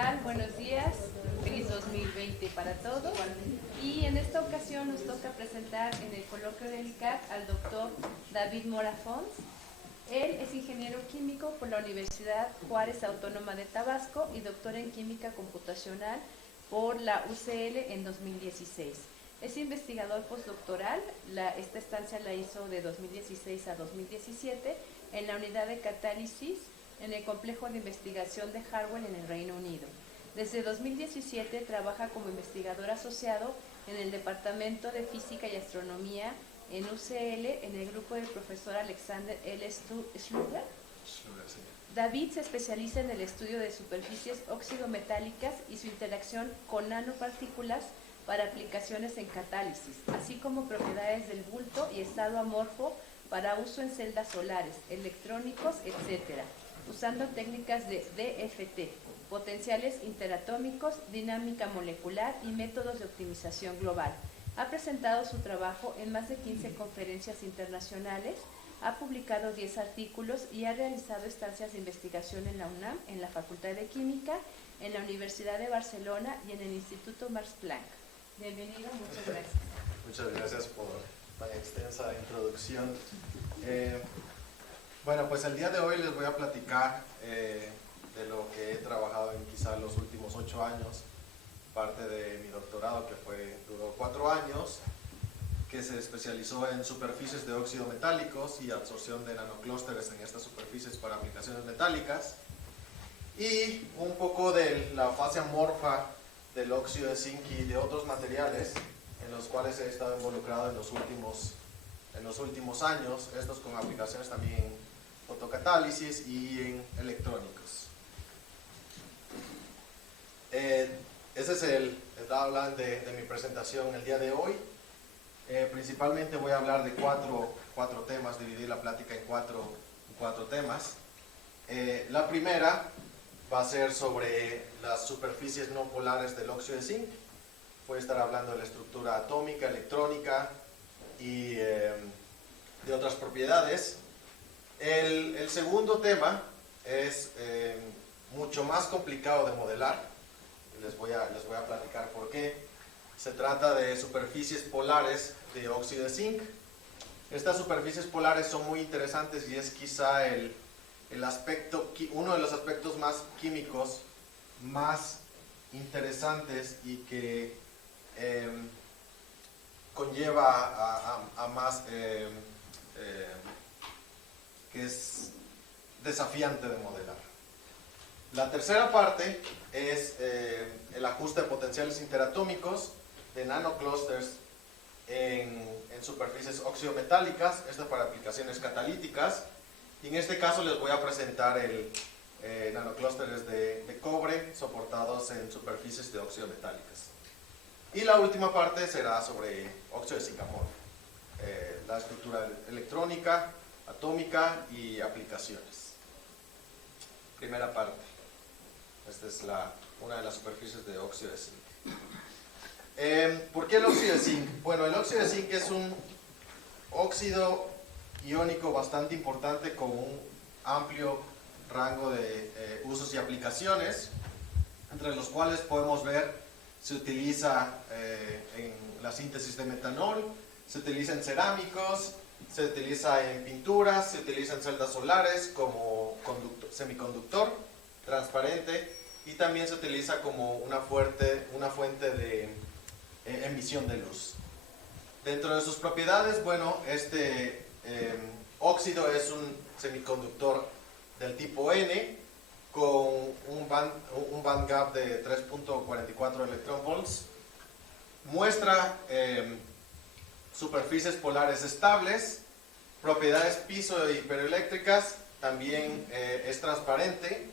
tal? Buenos días, feliz 2020 para todos. Y en esta ocasión nos toca presentar en el coloquio del ICAT al doctor David Mora Fons. Él es ingeniero químico por la Universidad Juárez Autónoma de Tabasco y doctor en química computacional por la UCL en 2016. Es investigador postdoctoral, esta estancia la hizo de 2016 a 2017 en la unidad de catálisis en el complejo de investigación de Harvard en el Reino Unido. Desde 2017 trabaja como investigador asociado en el Departamento de Física y Astronomía en UCL en el grupo del profesor Alexander L. Schluger. David se especializa en el estudio de superficies óxido-metálicas y su interacción con nanopartículas para aplicaciones en catálisis, así como propiedades del bulto y estado amorfo para uso en celdas solares, electrónicos, etc., usando técnicas de DFT, potenciales interatómicos, dinámica molecular y métodos de optimización global. Ha presentado su trabajo en más de 15 conferencias internacionales, ha publicado 10 artículos y ha realizado estancias de investigación en la UNAM, en la Facultad de Química, en la Universidad de Barcelona y en el Instituto Max Planck. Bienvenido, muchas gracias. Muchas gracias por la extensa introducción. Bueno, pues el día de hoy les voy a platicar de lo que he trabajado en quizá los últimos 8 años, parte de mi doctorado que duró 4 años, que se especializó en superficies de óxido metálicos y absorción de nanoclústeres en estas superficies para aplicaciones metálicas, y un poco de la fase amorfa del óxido de zinc y de otros materiales en los cuales he estado involucrado en los últimos años, estos con aplicaciones también en fotocatálisis y en electrónicos. Ese es el outline de mi presentación el día de hoy. Principalmente voy a hablar de cuatro temas, dividir la plática en cuatro temas. La primera va a ser sobre las superficies no polares del óxido de zinc. Voy a estar hablando de la estructura atómica, electrónica y de otras propiedades. El segundo tema es mucho más complicado de modelar. Les voy a platicar por qué. Se trata de superficies polares de óxido de zinc. Estas superficies polares son muy interesantes y es quizá uno de los aspectos más químicos más interesantes y que conlleva a más que es desafiante de modelar. La tercera parte es el ajuste de potenciales interatómicos de nanoclústeres en superficies óxido-metálicas, esto para aplicaciones catalíticas, y en este caso les voy a presentar nanoclústeres de cobre soportados en superficies de óxido-metálicas. Y la última parte será sobre óxido de zinc amorfo, la estructura electrónica, atómica y aplicaciones. Primera parte. Esta es una de las superficies de óxido de zinc. ¿Por qué el óxido de zinc? Bueno, el óxido de zinc es un óxido iónico bastante importante con un amplio rango de usos y aplicaciones, entre los cuales podemos ver se utiliza en la síntesis de metanol, se utiliza en cerámicos, se utiliza en pinturas, se utiliza en celdas solares como semiconductor transparente y también se utiliza como una fuente de emisión de luz. Dentro de sus propiedades, bueno, este óxido es un semiconductor del tipo N con un band gap de 3.44 electronvolts. Muestra superficies polares estables, propiedades piso y hipereléctricas, también es transparente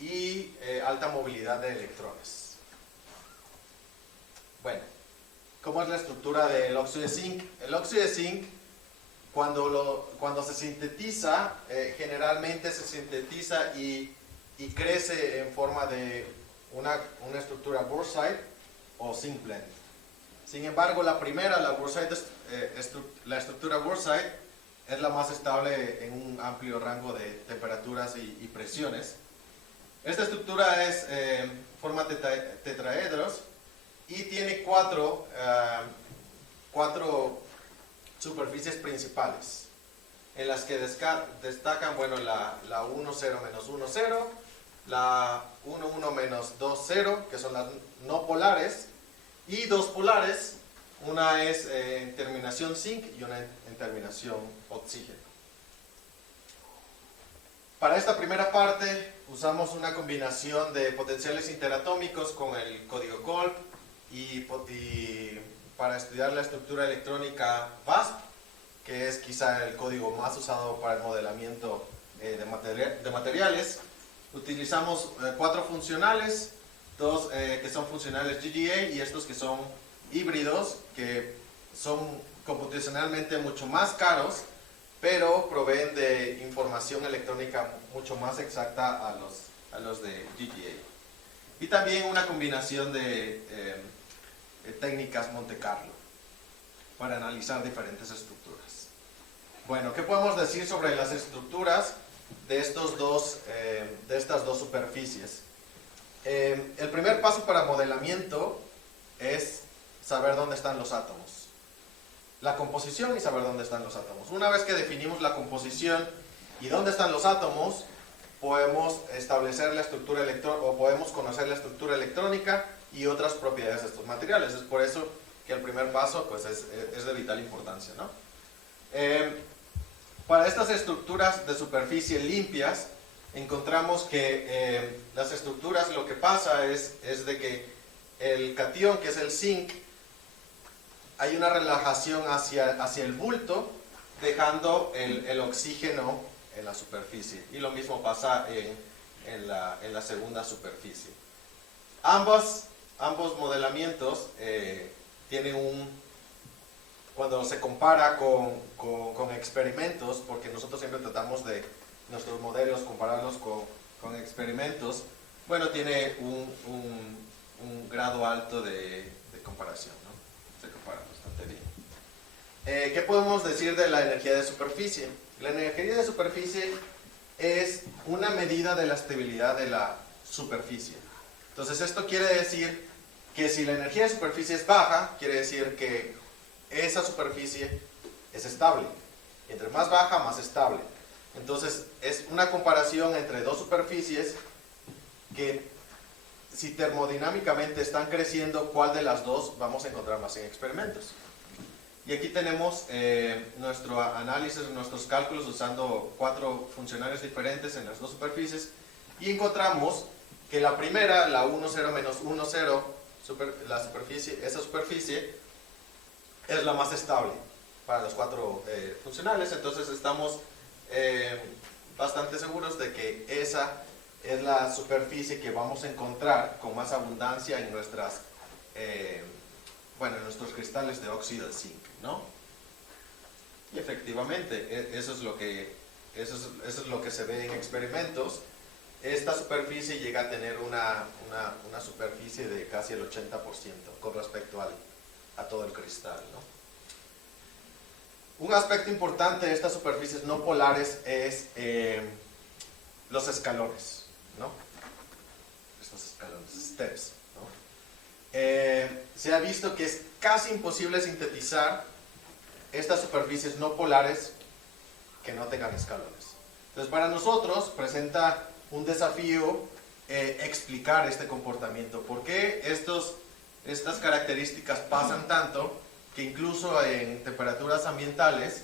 y alta movilidad de electrones. Bueno, ¿cómo es la estructura del óxido de zinc? El óxido de zinc, cuando se sintetiza, generalmente se sintetiza y crece en forma de una estructura Burnside o zinc blend. Sin embargo, la estructura Burnside es la más estable en un amplio rango de temperaturas y presiones. Esta estructura es forma tetraedros y tiene cuatro superficies principales, en las que destacan, bueno, la 1, 0, menos 1, 0, la 1, 1, menos 2, 0, que son las no polares, y dos polares, una es en terminación zinc y una en terminación oxígeno. Para esta primera parte usamos una combinación de potenciales interatómicos con el código Kolb y para estudiar la estructura electrónica VASP, que es quizá el código más usado para el modelamiento de materiales. Utilizamos 4 funcionales, 2 que son funcionales GGA y estos que son híbridos, que son computacionalmente mucho más caros, pero proveen de información electrónica mucho más exacta a los de GGA. Y también una combinación de técnicas Monte Carlo para analizar diferentes estructuras. Bueno, ¿qué podemos decir sobre las estructuras de estas dos superficies? El primer paso para modelamiento es saber dónde están los átomos. La composición y saber dónde están los átomos. Una vez que definimos la composición y dónde están los átomos, podemos establecer la estructura electrónica o podemos conocer la estructura electrónica y otras propiedades de estos materiales. Es por eso que el primer paso pues, es de vital importancia, ¿no? Para estas estructuras de superficie limpias, encontramos que las estructuras, lo que pasa es de que el catión, que es el zinc, hay una relajación hacia el bulto, dejando el oxígeno en la superficie. Y lo mismo pasa en la segunda superficie. Ambos modelamientos tienen cuando se compara con experimentos, porque nosotros siempre tratamos de nuestros modelos compararlos con experimentos, bueno, tiene un grado alto de comparación, ¿no? Se compara bastante bien. ¿Qué podemos decir de la energía de superficie? La energía de superficie es una medida de la estabilidad de la superficie. Entonces esto quiere decir que si la energía de superficie es baja, quiere decir que esa superficie es estable. Entre más baja, más estable. Entonces es una comparación entre dos superficies que si termodinámicamente están creciendo, ¿cuál de las dos vamos a encontrar más en experimentos? Y aquí tenemos nuestro análisis, nuestros cálculos usando 4 funcionales diferentes en las dos superficies y encontramos que la primera, la 1, 0, menos 1, 0, esa superficie es la más estable para los 4 funcionales. Entonces estamos bastante seguros de que esa es la superficie que vamos a encontrar con más abundancia en nuestros cristales de óxido de zinc, ¿no? Y efectivamente, eso es lo que se ve en experimentos. Esta superficie llega a tener una superficie de casi el 80% con respecto a todo el cristal, ¿no? Un aspecto importante de estas superficies no polares es los escalones, ¿no? Estos escalones, steps, ¿no? Se ha visto que es casi imposible sintetizar estas superficies no polares que no tengan escalones. Entonces, para nosotros presenta un desafío explicar este comportamiento. ¿Por qué estas características pasan tanto que incluso en temperaturas ambientales,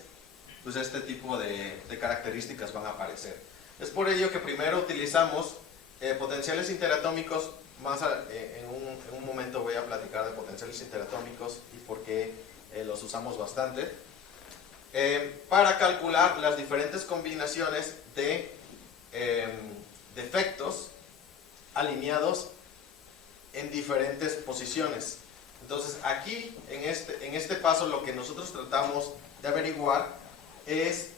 pues este tipo de características van a aparecer? Es por ello que primero utilizamos potenciales interatómicos. En un momento voy a platicar de potenciales interatómicos y por qué los usamos bastante, para calcular las diferentes combinaciones de defectos alineados en diferentes posiciones. Entonces aquí en este paso lo que nosotros tratamos de averiguar es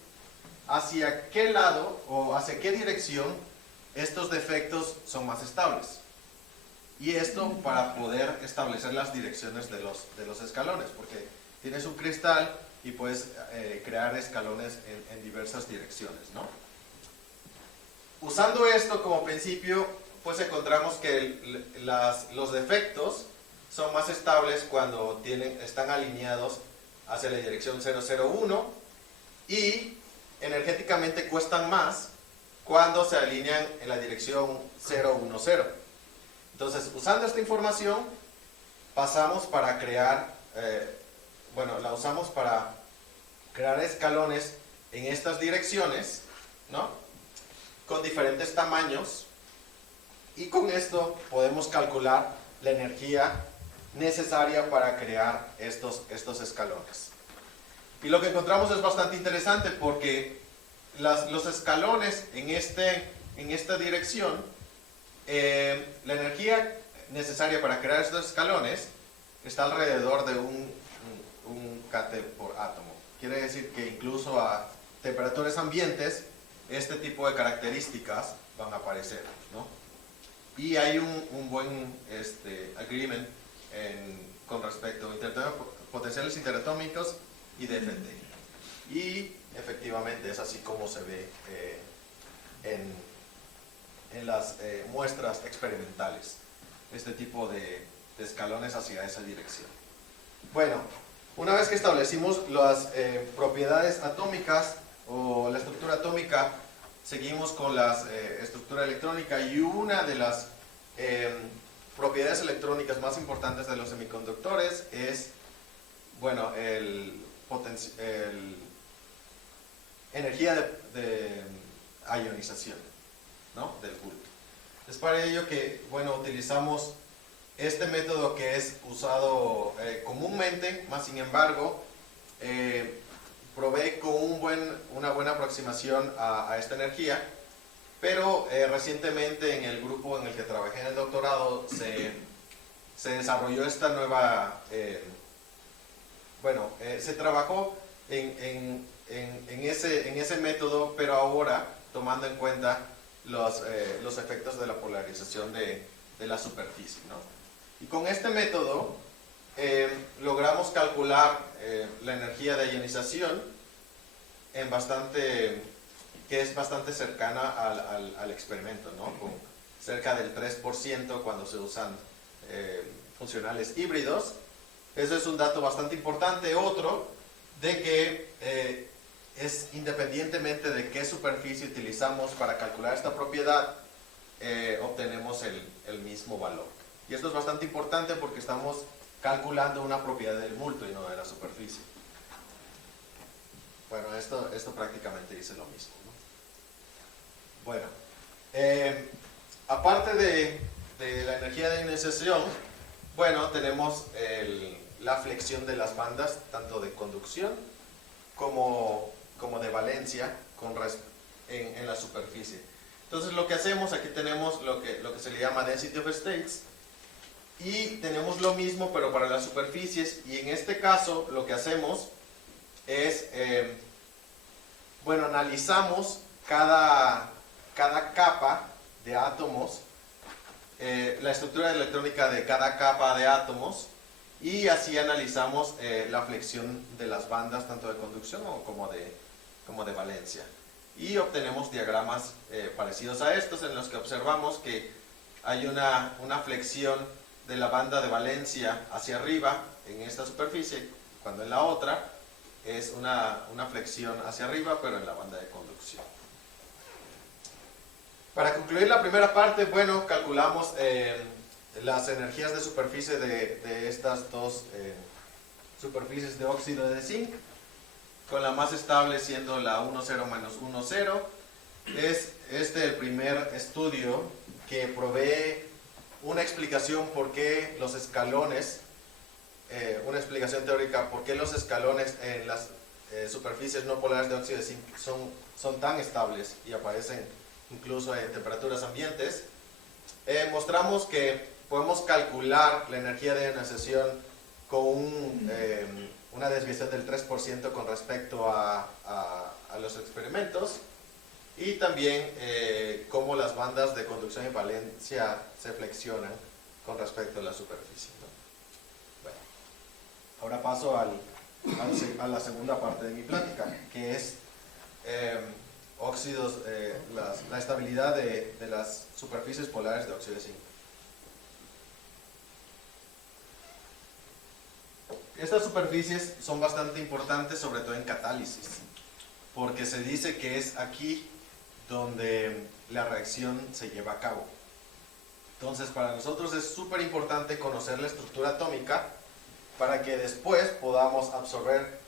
hacia qué lado o hacia qué dirección estos defectos son más estables. Y esto para poder establecer las direcciones de los escalones, porque tienes un cristal y puedes crear escalones en diversas direcciones, ¿no? Usando esto como principio, pues encontramos que los defectos son más estables cuando están alineados hacia la dirección 001 y energéticamente cuestan más cuando se alinean en la dirección 010. Entonces, usando esta información, pasamos para crear, la usamos para crear escalones en estas direcciones, ¿no? Con diferentes tamaños, y con esto podemos calcular la energía necesaria para crear estos escalones. Y lo que encontramos es bastante interesante porque los escalones en esta dirección, la energía necesaria para crear estos escalones está alrededor de un kT por átomo. Quiere decir que incluso a temperaturas ambientes este tipo de características van a aparecer, ¿no? Y hay un buen agreement con respecto a potenciales interatómicos y DFT. Y efectivamente es así como se ve en las muestras experimentales, este tipo de escalones hacia esa dirección. Bueno, una vez que establecimos las propiedades atómicas o la estructura atómica, seguimos con la estructura electrónica, y una de las propiedades electrónicas más importantes de los semiconductores es, bueno, energía de ionización, ¿no? Del bulto. Es para ello que, bueno, utilizamos este método que es usado comúnmente, más sin embargo, provee con una buena aproximación a esta energía, pero recientemente en el grupo en el que trabajé en el doctorado se desarrolló esta nueva, se trabajó en ese método, pero ahora tomando en cuenta los efectos de la polarización de la superficie, ¿no? Y con este método logramos calcular la energía de ionización que es bastante cercana al experimento, ¿no? Con cerca del 3% cuando se usan funcionales híbridos. Eso es un dato bastante importante. Otro, de que es independientemente de qué superficie utilizamos para calcular esta propiedad, obtenemos el mismo valor. Y esto es bastante importante porque estamos calculando una propiedad del bulto y no de la superficie. Bueno, esto prácticamente dice lo mismo, ¿no? Bueno, aparte de la energía de ionización, bueno, tenemos la flexión de las bandas, tanto de conducción como de valencia en la superficie. Entonces lo que hacemos, aquí tenemos lo que se le llama density of states, y tenemos lo mismo pero para las superficies, y en este caso lo que hacemos es, analizamos cada capa de átomos, la estructura electrónica de cada capa de átomos, y así analizamos la flexión de las bandas tanto de conducción como de valencia, y obtenemos diagramas parecidos a estos, en los que observamos que hay una flexión de la banda de valencia hacia arriba en esta superficie, cuando en la otra es una flexión hacia arriba pero en la banda de conducción. Para concluir la primera parte, bueno, calculamos las energías de superficie de estas dos superficies de óxido de zinc, con la más estable siendo la 10 menos 10. Es el primer estudio que provee una explicación por qué los escalones, una explicación teórica por qué los escalones en las superficies no polares de óxido de zinc son tan estables y aparecen incluso en temperaturas ambientes. Mostramos que podemos calcular la energía de ionización con una desviación del 3% con respecto a los experimentos, y también cómo las bandas de conducción y valencia se flexionan con respecto a la superficie, ¿no? Bueno, ahora paso a la segunda parte de mi plática, que es óxidos, la estabilidad de las superficies polares de óxido de zinc. Estas superficies son bastante importantes, sobre todo en catálisis, porque se dice que es aquí donde la reacción se lleva a cabo. Entonces, para nosotros es súper importante conocer la estructura atómica para que después podamos absorber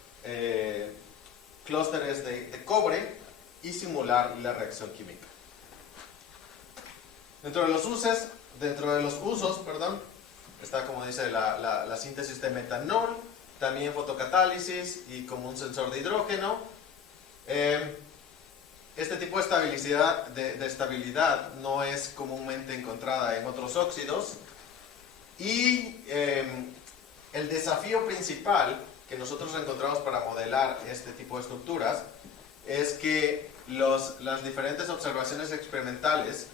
clústeres de cobre y simular la reacción química. Dentro de los usos, está, como dice, la síntesis de metanol, también fotocatálisis y como un sensor de hidrógeno. Este tipo de estabilidad no es comúnmente encontrada en otros óxidos, y el desafío principal que nosotros encontramos para modelar este tipo de estructuras es que las diferentes observaciones experimentales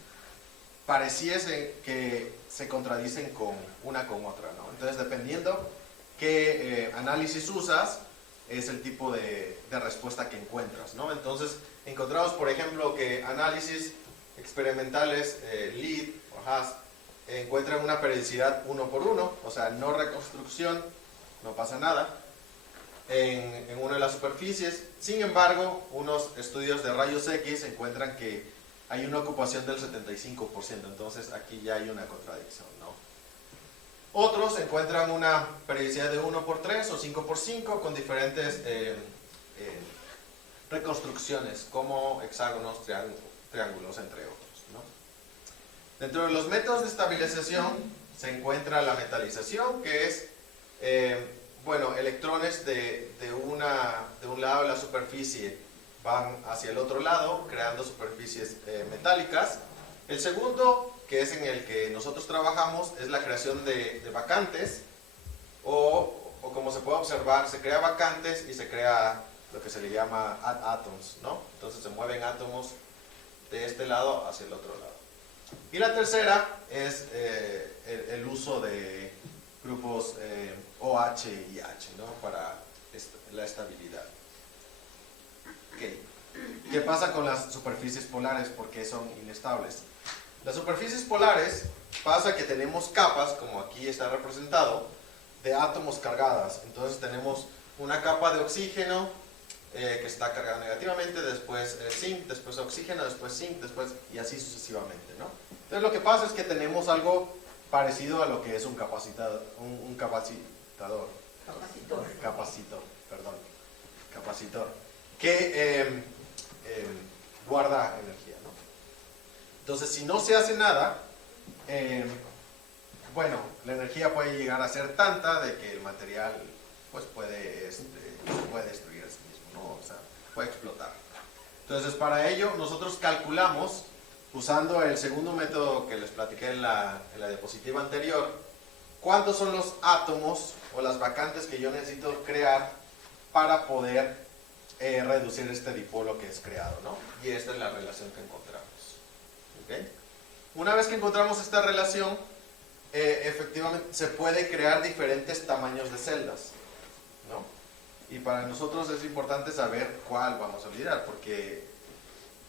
pareciesen que se contradicen una con otra, ¿no? Entonces, dependiendo qué análisis usas, es el tipo de respuesta que encuentras, ¿no? Entonces, encontramos, por ejemplo, que análisis experimentales LEED o HASS encuentran una periodicidad 1 por 1, o sea, no reconstrucción, no pasa nada en una de las superficies. Sin embargo, unos estudios de rayos X encuentran que hay una ocupación del 75%, entonces aquí ya hay una contradicción, ¿no? Otros encuentran una periodicidad de 1 por 3 o 5 por 5 con diferentes reconstrucciones, como hexágonos, triángulos, entre otros, ¿no? Dentro de los métodos de estabilización se encuentra la metalización, que es electrones de un lado de la superficie van hacia el otro lado, creando superficies metálicas. El segundo, que es en el que nosotros trabajamos, es la creación de vacantes, o como se puede observar, se crea vacantes y se crea lo que se le llama add atoms, ¿no? Entonces se mueven átomos de este lado hacia el otro lado. Y la tercera es el uso de grupos OH y H, ¿no? Para la estabilidad. Okay. ¿Qué pasa con las superficies polares? ¿Por qué son inestables? Las superficies polares pasa que tenemos capas, como aquí está representado, de átomos cargadas. Entonces tenemos una capa de oxígeno que está cargada negativamente, después zinc, después oxígeno, después zinc, después, y así sucesivamente, ¿no? Entonces lo que pasa es que tenemos algo parecido a lo que es un capacitor, que guarda energía, ¿no? Entonces, si no se hace nada, la energía puede llegar a ser tanta de que el material pues puede destruir a sí mismo, ¿no? O sea, puede explotar. Entonces, para ello, nosotros calculamos, usando el segundo método que les platiqué en la diapositiva anterior, cuántos son los átomos o las vacantes que yo necesito crear para poder reducir este dipolo que es creado, ¿no? Y esta es la relación que encontramos. ¿Okay? Una vez que encontramos esta relación, efectivamente se puede crear diferentes tamaños de celdas, ¿no? Y para nosotros es importante saber cuál vamos a lidiar, porque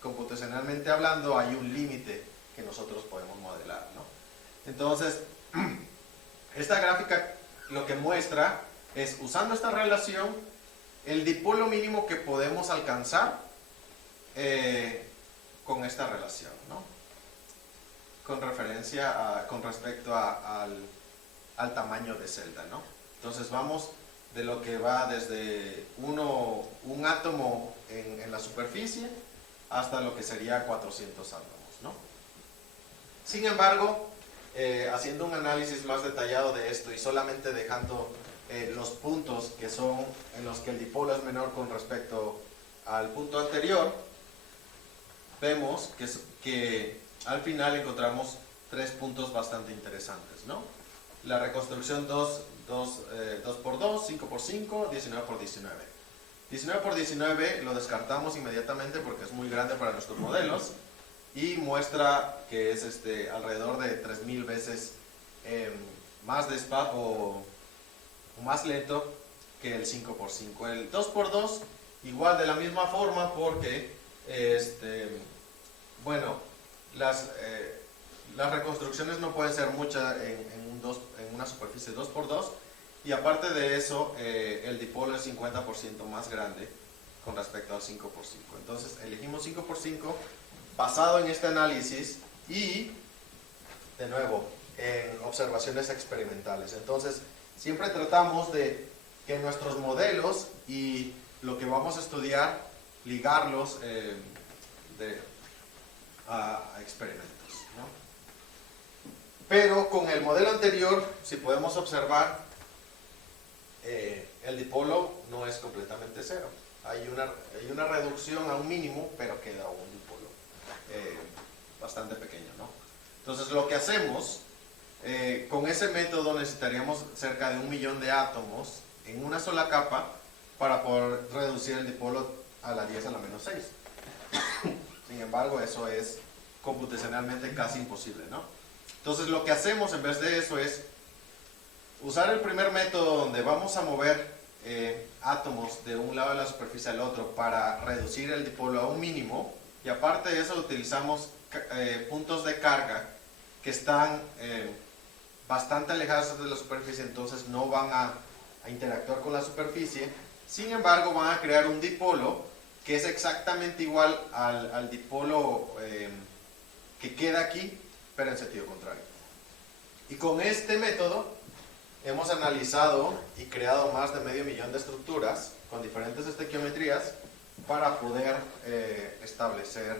computacionalmente hablando hay un límite que nosotros podemos modelar, ¿no? Entonces, esta gráfica lo que muestra es, usando esta relación, el dipolo mínimo que podemos alcanzar con esta relación, ¿no? Con respecto al tamaño de celda, ¿no? Entonces vamos de lo que va desde un átomo en la superficie hasta lo que sería 400 átomos, ¿no? Sin embargo, haciendo un análisis más detallado de esto y solamente dejando los puntos que son en los que el dipolo es menor con respecto al punto anterior, vemos que al final encontramos 3 puntos bastante interesantes, ¿no? La reconstrucción 2 por 2, 5 por 5, 19 por 19. 19 por 19 lo descartamos inmediatamente porque es muy grande para nuestros modelos y muestra que es alrededor de 3000 veces más despacio o más lento que el 5 por 5. El 2 por 2 igual de la misma forma porque Bueno, las reconstrucciones no pueden ser muchas en una superficie 2x2, y aparte de eso, el dipolo es 50% más grande con respecto al 5x5. Entonces elegimos 5x5 basado en este análisis y, de nuevo, en observaciones experimentales. Entonces siempre tratamos de que nuestros modelos y lo que vamos a estudiar, ligarlos a experimentos, ¿no? Pero con el modelo anterior, si podemos observar, el dipolo no es completamente cero. Hay una reducción a un mínimo, pero queda un dipolo bastante pequeño, ¿no? Entonces lo que hacemos, con ese método necesitaríamos cerca de 1 millón de átomos en una sola capa para poder reducir el dipolo a la 10 a la menos 6. Sin embargo, eso es computacionalmente casi imposible, ¿no? Entonces lo que hacemos en vez de eso es usar el primer método, donde vamos a mover átomos de un lado de la superficie al otro para reducir el dipolo a un mínimo, y aparte de eso utilizamos puntos de carga que están bastante alejados de la superficie, entonces no van a interactuar con la superficie. Sin embargo, van a crear un dipolo que es exactamente igual al dipolo que queda aquí, pero en sentido contrario. Y con este método hemos analizado y creado más de 500,000 de estructuras con diferentes estequiometrías para poder establecer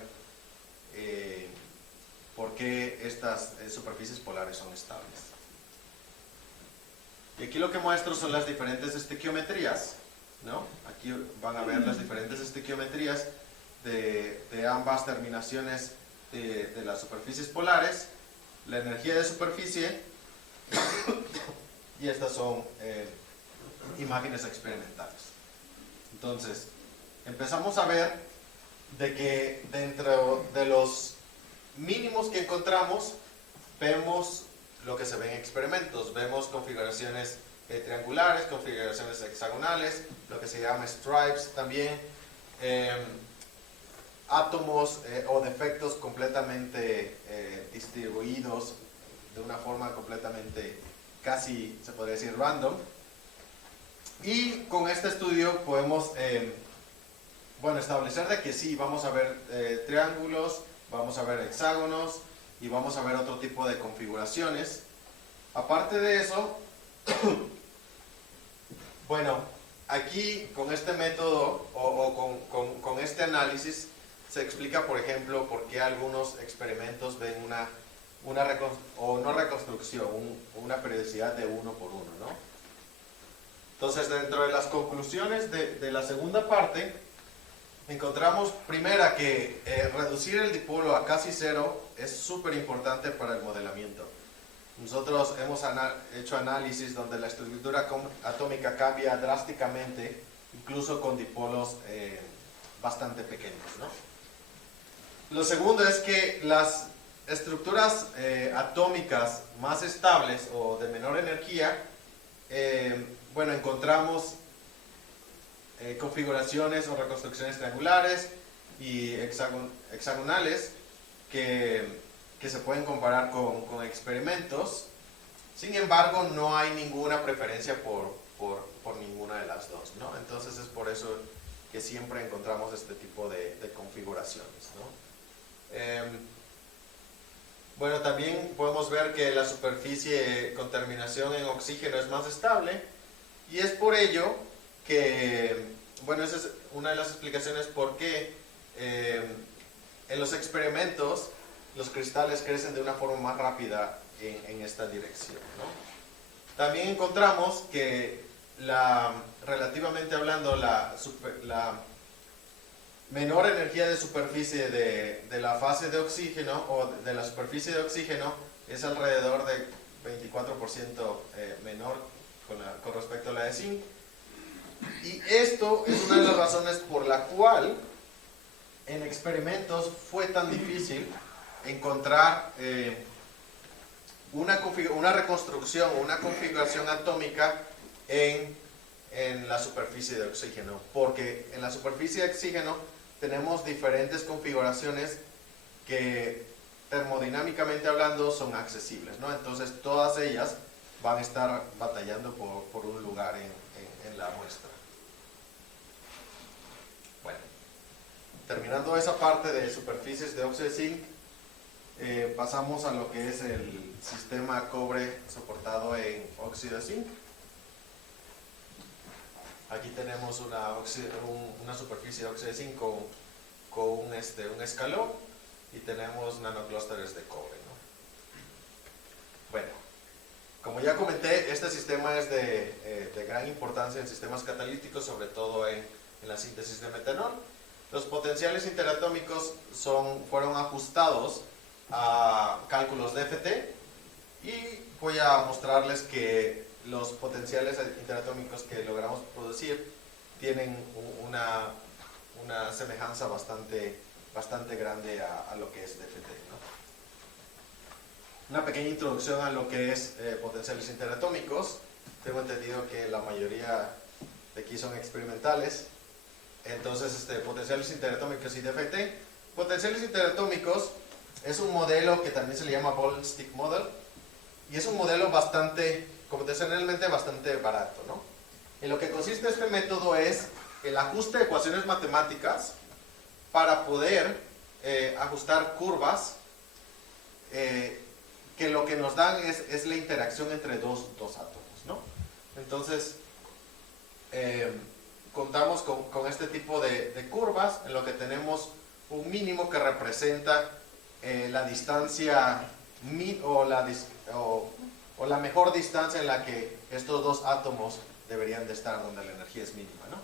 por qué estas superficies polares son estables. Y aquí lo que muestro son las diferentes estequiometrías, ¿no? Aquí van a ver las diferentes estequiometrías de ambas terminaciones de las superficies polares, la energía de superficie, y estas son imágenes experimentales. Entonces, empezamos a ver de que dentro de los mínimos que encontramos, vemos lo que se ve en experimentos. Vemos configuraciones triangulares, configuraciones hexagonales, lo que se llama stripes también, átomos o defectos completamente distribuidos de una forma completamente, casi se podría decir, random. Y con este estudio podemos establecer de que sí, vamos a ver triángulos, vamos a ver hexágonos y vamos a ver otro tipo de configuraciones. Aparte de eso, bueno, aquí con este método o con este análisis se explica, por ejemplo, por qué algunos experimentos ven una periodicidad de 1 por 1, ¿no? Entonces, dentro de las conclusiones de la segunda parte, encontramos primera que reducir el dipolo a casi cero es súper importante para el modelamiento. Nosotros hemos hecho análisis donde la estructura atómica cambia drásticamente, incluso con dipolos bastante pequeños, ¿no? Lo segundo es que las estructuras atómicas más estables o de menor energía, encontramos configuraciones o reconstrucciones triangulares y hexagonales que se pueden comparar con experimentos. Sin embargo, no hay ninguna preferencia por ninguna de las dos, ¿no? Entonces es por eso que siempre encontramos este tipo de configuraciones, ¿no? También podemos ver que la superficie con terminación en oxígeno es más estable, y es por ello que, esa es una de las explicaciones por qué en los experimentos los cristales crecen de una forma más rápida en esta dirección, ¿no? También encontramos que relativamente hablando, la menor energía de superficie de la fase de oxígeno o de la superficie de oxígeno es alrededor de 24% menor con respecto a la de zinc. Y esto es una de las razones por la cual en experimentos fue tan difícil encontrar una reconstrucción o una configuración atómica en la superficie de oxígeno, porque en la superficie de oxígeno tenemos diferentes configuraciones que termodinámicamente hablando son accesibles, ¿no? Entonces todas ellas van a estar batallando por un lugar en la muestra. Bueno, terminando esa parte de superficies de óxido de zinc, pasamos a lo que es el sistema cobre soportado en óxido de zinc. Aquí tenemos una superficie de óxido de zinc con un escalón y tenemos nanoclústeres de cobre, ¿no? Bueno, como ya comenté, este sistema es de gran importancia en sistemas catalíticos, sobre todo en la síntesis de metanol. Los potenciales interatómicos fueron ajustados a cálculos de FT y voy a mostrarles que los potenciales interatómicos que logramos producir tienen una semejanza bastante grande a lo que es DFT, ¿no? Una pequeña introducción a lo que es potenciales interatómicos. Tengo entendido que la mayoría de aquí son experimentales. Entonces, potenciales interatómicos y DFT. Potenciales interatómicos es un modelo que también se le llama Ball and Stick Model y es un modelo computacionalmente bastante barato, ¿no? En lo que consiste este método es el ajuste de ecuaciones matemáticas para poder ajustar curvas que lo que nos dan es la interacción entre dos átomos, ¿no? Entonces, contamos con este tipo de curvas en lo que tenemos un mínimo que representa la distancia o la mejor distancia en la que estos dos átomos deberían de estar, donde la energía es mínima, ¿no?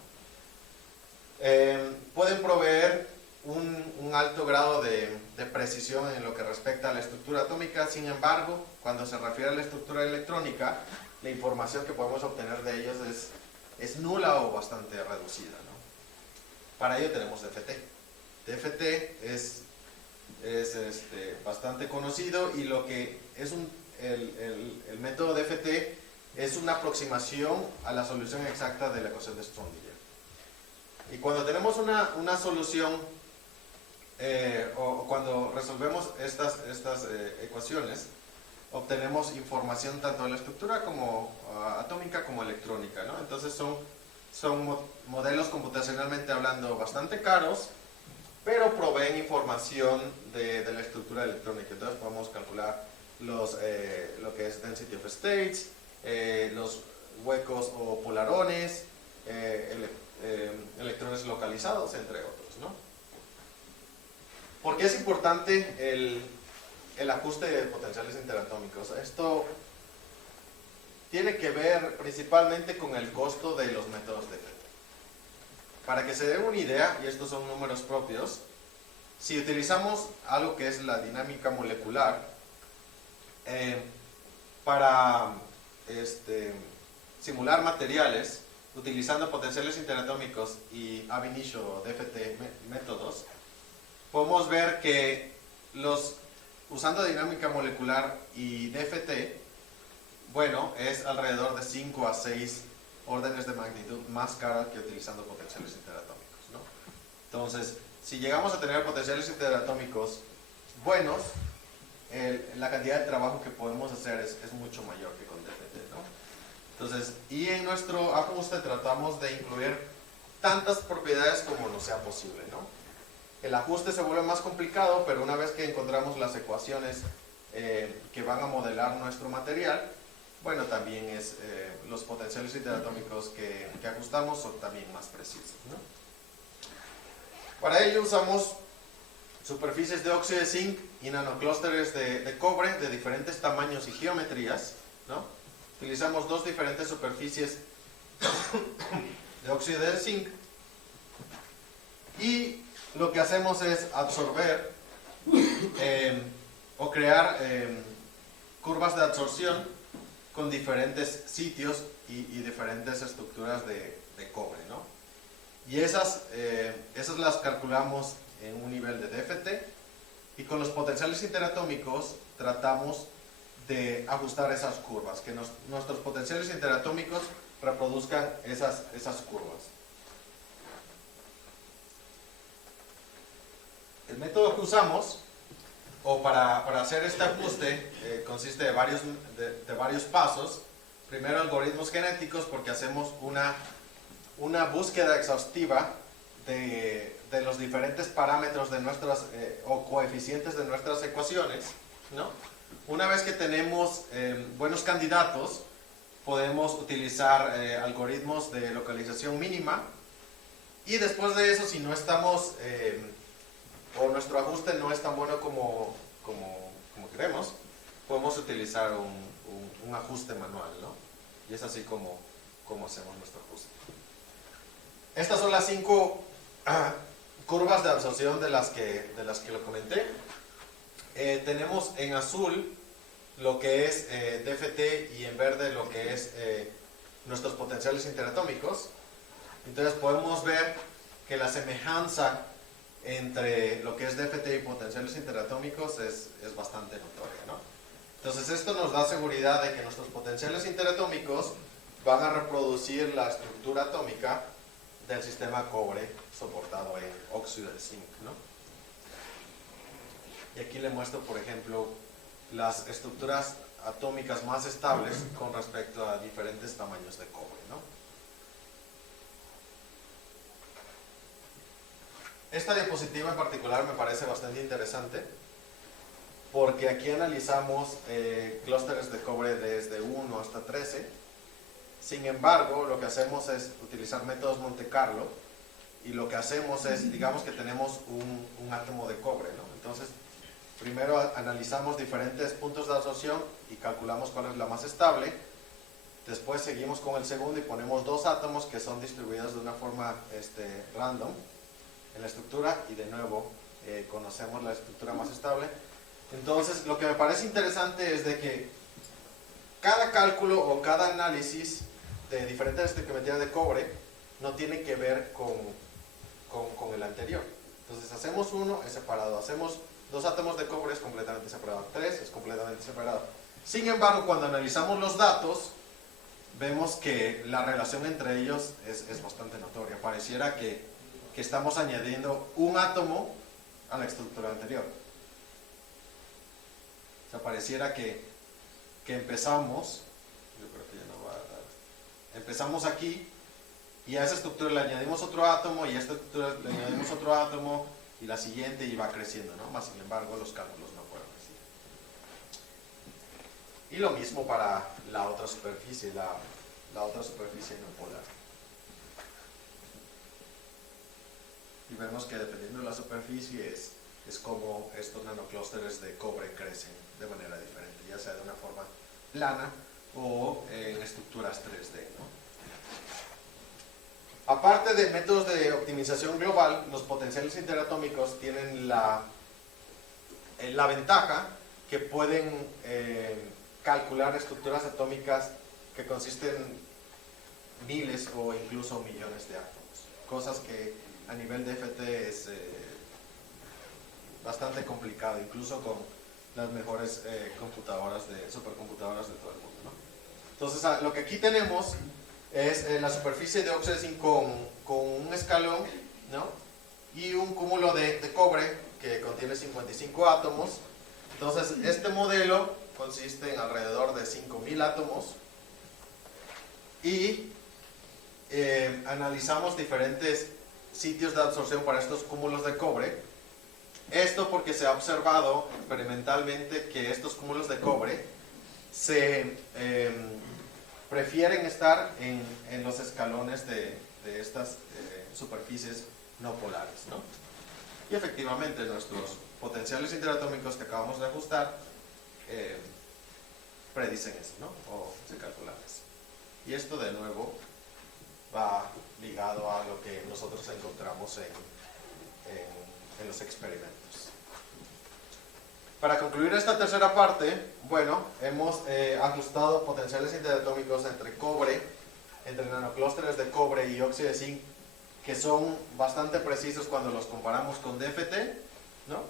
Pueden proveer un alto grado de precisión en lo que respecta a la estructura atómica. Sin embargo, cuando se refiere a la estructura electrónica, la información que podemos obtener de ellos es nula o bastante reducida, ¿no? Para ello tenemos DFT. DFT es bastante conocido y lo que es el método DFT es una aproximación a la solución exacta de la ecuación de Schrödinger. Y cuando tenemos una solución o cuando resolvemos estas ecuaciones, obtenemos información tanto de la estructura como atómica como electrónica, ¿no? Entonces son modelos computacionalmente hablando bastante caros, pero proveen información de la estructura electrónica. Entonces podemos calcular lo que es density of states, los huecos o polarones, electrones localizados, entre otros, ¿no? ¿Por qué es importante el ajuste de potenciales interatómicos? Esto tiene que ver principalmente con el costo de los métodos de FT. Para que se den una idea, y estos son números propios, si utilizamos algo que es la dinámica molecular para simular materiales utilizando potenciales interatómicos y ab initio o DFT métodos, podemos ver que usando dinámica molecular y DFT, bueno, es alrededor de 5 a 6 órdenes de magnitud más caro que utilizando potenciales interatómicos, ¿no? Entonces, si llegamos a tener potenciales interatómicos buenos, la cantidad de trabajo que podemos hacer es mucho mayor que con DFT, ¿no? Entonces, y en nuestro ajuste tratamos de incluir tantas propiedades como nos sea posible, ¿no? El ajuste se vuelve más complicado, pero una vez que encontramos las ecuaciones que van a modelar nuestro material, bueno, también los potenciales interatómicos que ajustamos son también más precisos, ¿no? Para ello usamos superficies de óxido de zinc y nanoclústeres de cobre de diferentes tamaños y geometrías, ¿no? Utilizamos dos diferentes superficies de óxido de zinc y lo que hacemos es absorber o crear curvas de absorción con diferentes sitios y diferentes estructuras de cobre, ¿no? Y esas las calculamos en un nivel de DFT y con los potenciales interatómicos tratamos de ajustar esas curvas, que nuestros potenciales interatómicos reproduzcan esas curvas. El método que usamos, o para hacer este ajuste, consiste de varios pasos. Primero, algoritmos genéticos, porque hacemos una búsqueda exhaustiva de los diferentes parámetros de nuestras, o coeficientes de nuestras ecuaciones, ¿no? Una vez que tenemos buenos candidatos, podemos utilizar algoritmos de localización mínima, y después de eso, si no estamos, o nuestro ajuste no es tan bueno como queremos, podemos utilizar un ajuste manual, ¿no? Y es así como hacemos nuestro ajuste. Estas son las 5 curvas de absorción de las que lo comenté. Tenemos en azul lo que es DFT y en verde lo que es nuestros potenciales interatómicos. Entonces podemos ver que la semejanza entre lo que es DFT y potenciales interatómicos es bastante notoria, ¿no? Entonces esto nos da seguridad de que nuestros potenciales interatómicos van a reproducir la estructura atómica del sistema cobre soportado en óxido de zinc, ¿no? Y aquí le muestro, por ejemplo, las estructuras atómicas más estables con respecto a diferentes tamaños de cobre, ¿no? Esta diapositiva en particular me parece bastante interesante porque aquí analizamos clústeres de cobre desde 1 hasta 13. Sin embargo, lo que hacemos es utilizar métodos Monte Carlo, y lo que hacemos es, digamos que tenemos un átomo de cobre, ¿no? Entonces, primero analizamos diferentes puntos de absorción y calculamos cuál es la más estable. Después seguimos con el segundo y ponemos 2 átomos que son distribuidos de una forma random en la estructura, y de nuevo conocemos la estructura más estable. Entonces, lo que me parece interesante es de que cada cálculo o cada análisis de diferentes estequiometrías de cobre no tiene que ver con el anterior. Entonces, hacemos uno, es separado. Hacemos 2 átomos de cobre, es completamente separado. 3 es completamente separado. Sin embargo, cuando analizamos los datos, vemos que la relación entre ellos es bastante notoria. Pareciera que estamos añadiendo un átomo a la estructura anterior. O sea, pareciera que empezamos, yo creo que ya no va a dar, empezamos aquí, y a esa estructura le añadimos otro átomo, y a esta estructura le añadimos otro átomo, y la siguiente, y va creciendo, ¿no? Más sin embargo, los cálculos no fueron así. Y lo mismo para la otra superficie, la otra superficie no polar. Y vemos que dependiendo de la superficie es como estos nanoclústeres de cobre crecen de manera diferente, ya sea de una forma plana o en estructuras 3D, ¿no? Aparte de métodos de optimización global, los potenciales interatómicos tienen la ventaja que pueden calcular estructuras atómicas que consisten en miles o incluso millones de átomos, cosas que a nivel de FT es bastante complicado, incluso con las mejores supercomputadoras de todo el mundo, ¿no? Entonces, lo que aquí tenemos es la superficie de óxido de zinc con un escalón, ¿no? Y un cúmulo de cobre que contiene 55 átomos. Entonces, este modelo consiste en alrededor de 5.000 átomos, y analizamos diferentes sitios de absorción para estos cúmulos de cobre. Esto porque se ha observado experimentalmente que estos cúmulos de cobre prefieren estar en los escalones de estas superficies no polares, ¿no? Y efectivamente nuestros potenciales interatómicos que acabamos de ajustar predicen eso, ¿no? O se calculan eso. Y esto de nuevo va ligado a lo que nosotros encontramos en los experimentos. Para concluir esta tercera parte, bueno, hemos ajustado potenciales interatómicos entre cobre, entre nanoclústeres de cobre y óxido de zinc, que son bastante precisos cuando los comparamos con DFT, ¿no?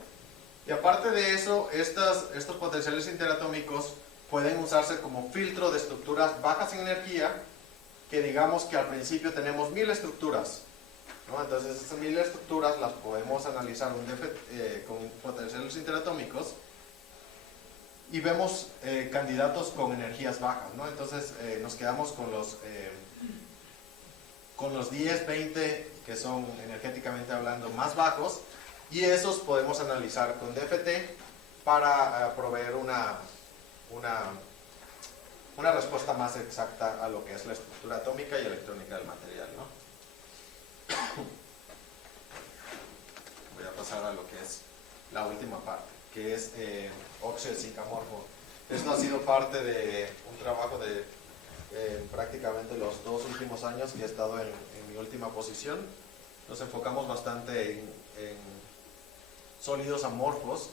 Y aparte de eso, estos potenciales interatómicos pueden usarse como filtro de estructuras bajas en energía, que digamos que al principio tenemos 1000 estructuras ¿no? Entonces estas 1000 estructuras las podemos analizar con potenciales interatómicos y vemos candidatos con energías bajas, ¿no? Entonces nos quedamos con los 10, 20 que son energéticamente hablando más bajos, y esos podemos analizar con DFT para proveer una respuesta más exacta a lo que es la estructura atómica y electrónica del material, ¿no? Voy a pasar a lo que es la última parte, que es óxido de zinc amorfo. Esto ha sido parte de un trabajo de prácticamente los 2 últimos años que he estado en mi última posición. Nos enfocamos bastante en sólidos amorfos,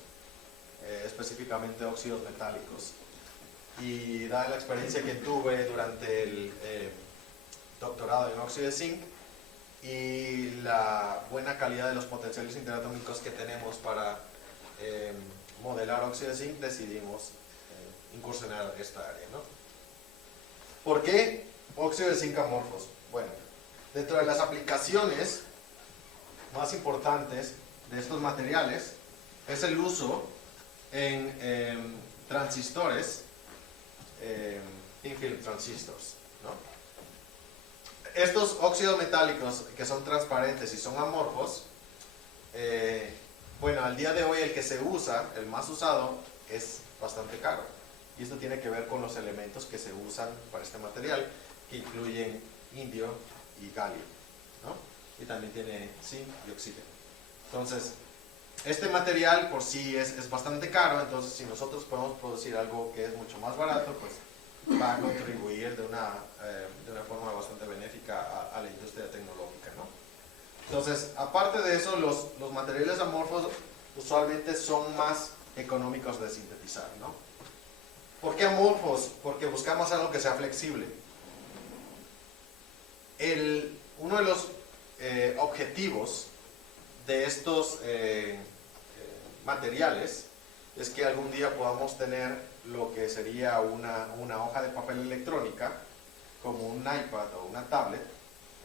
específicamente óxidos metálicos. Y dada la experiencia que tuve durante el doctorado en óxido de zinc y la buena calidad de los potenciales interatómicos que tenemos para modelar óxido de zinc, decidimos incursionar esta área, ¿no? ¿Por qué óxido de zinc amorfos? Bueno, dentro de las aplicaciones más importantes de estos materiales es el uso en transistores, thin film transistors, ¿no? Estos óxidos metálicos que son transparentes y son amorfos, bueno, al día de hoy el que se usa, el más usado, es bastante caro. Y esto tiene que ver con los elementos que se usan para este material, que incluyen indio y galio, ¿no? Y también tiene zinc y oxígeno. Entonces, este material por sí es bastante caro, entonces si nosotros podemos producir algo que es mucho más barato, pues va a contribuir de una forma bastante benéfica a la industria tecnológica, ¿no? Entonces, aparte de eso, los materiales amorfos usualmente son más económicos de sintetizar, ¿no? ¿Por qué amorfos? Porque buscamos algo que sea flexible. Uno de los objetivos de estos materiales es que algún día podamos tener lo que sería una hoja de papel electrónica, como un iPad o una tablet,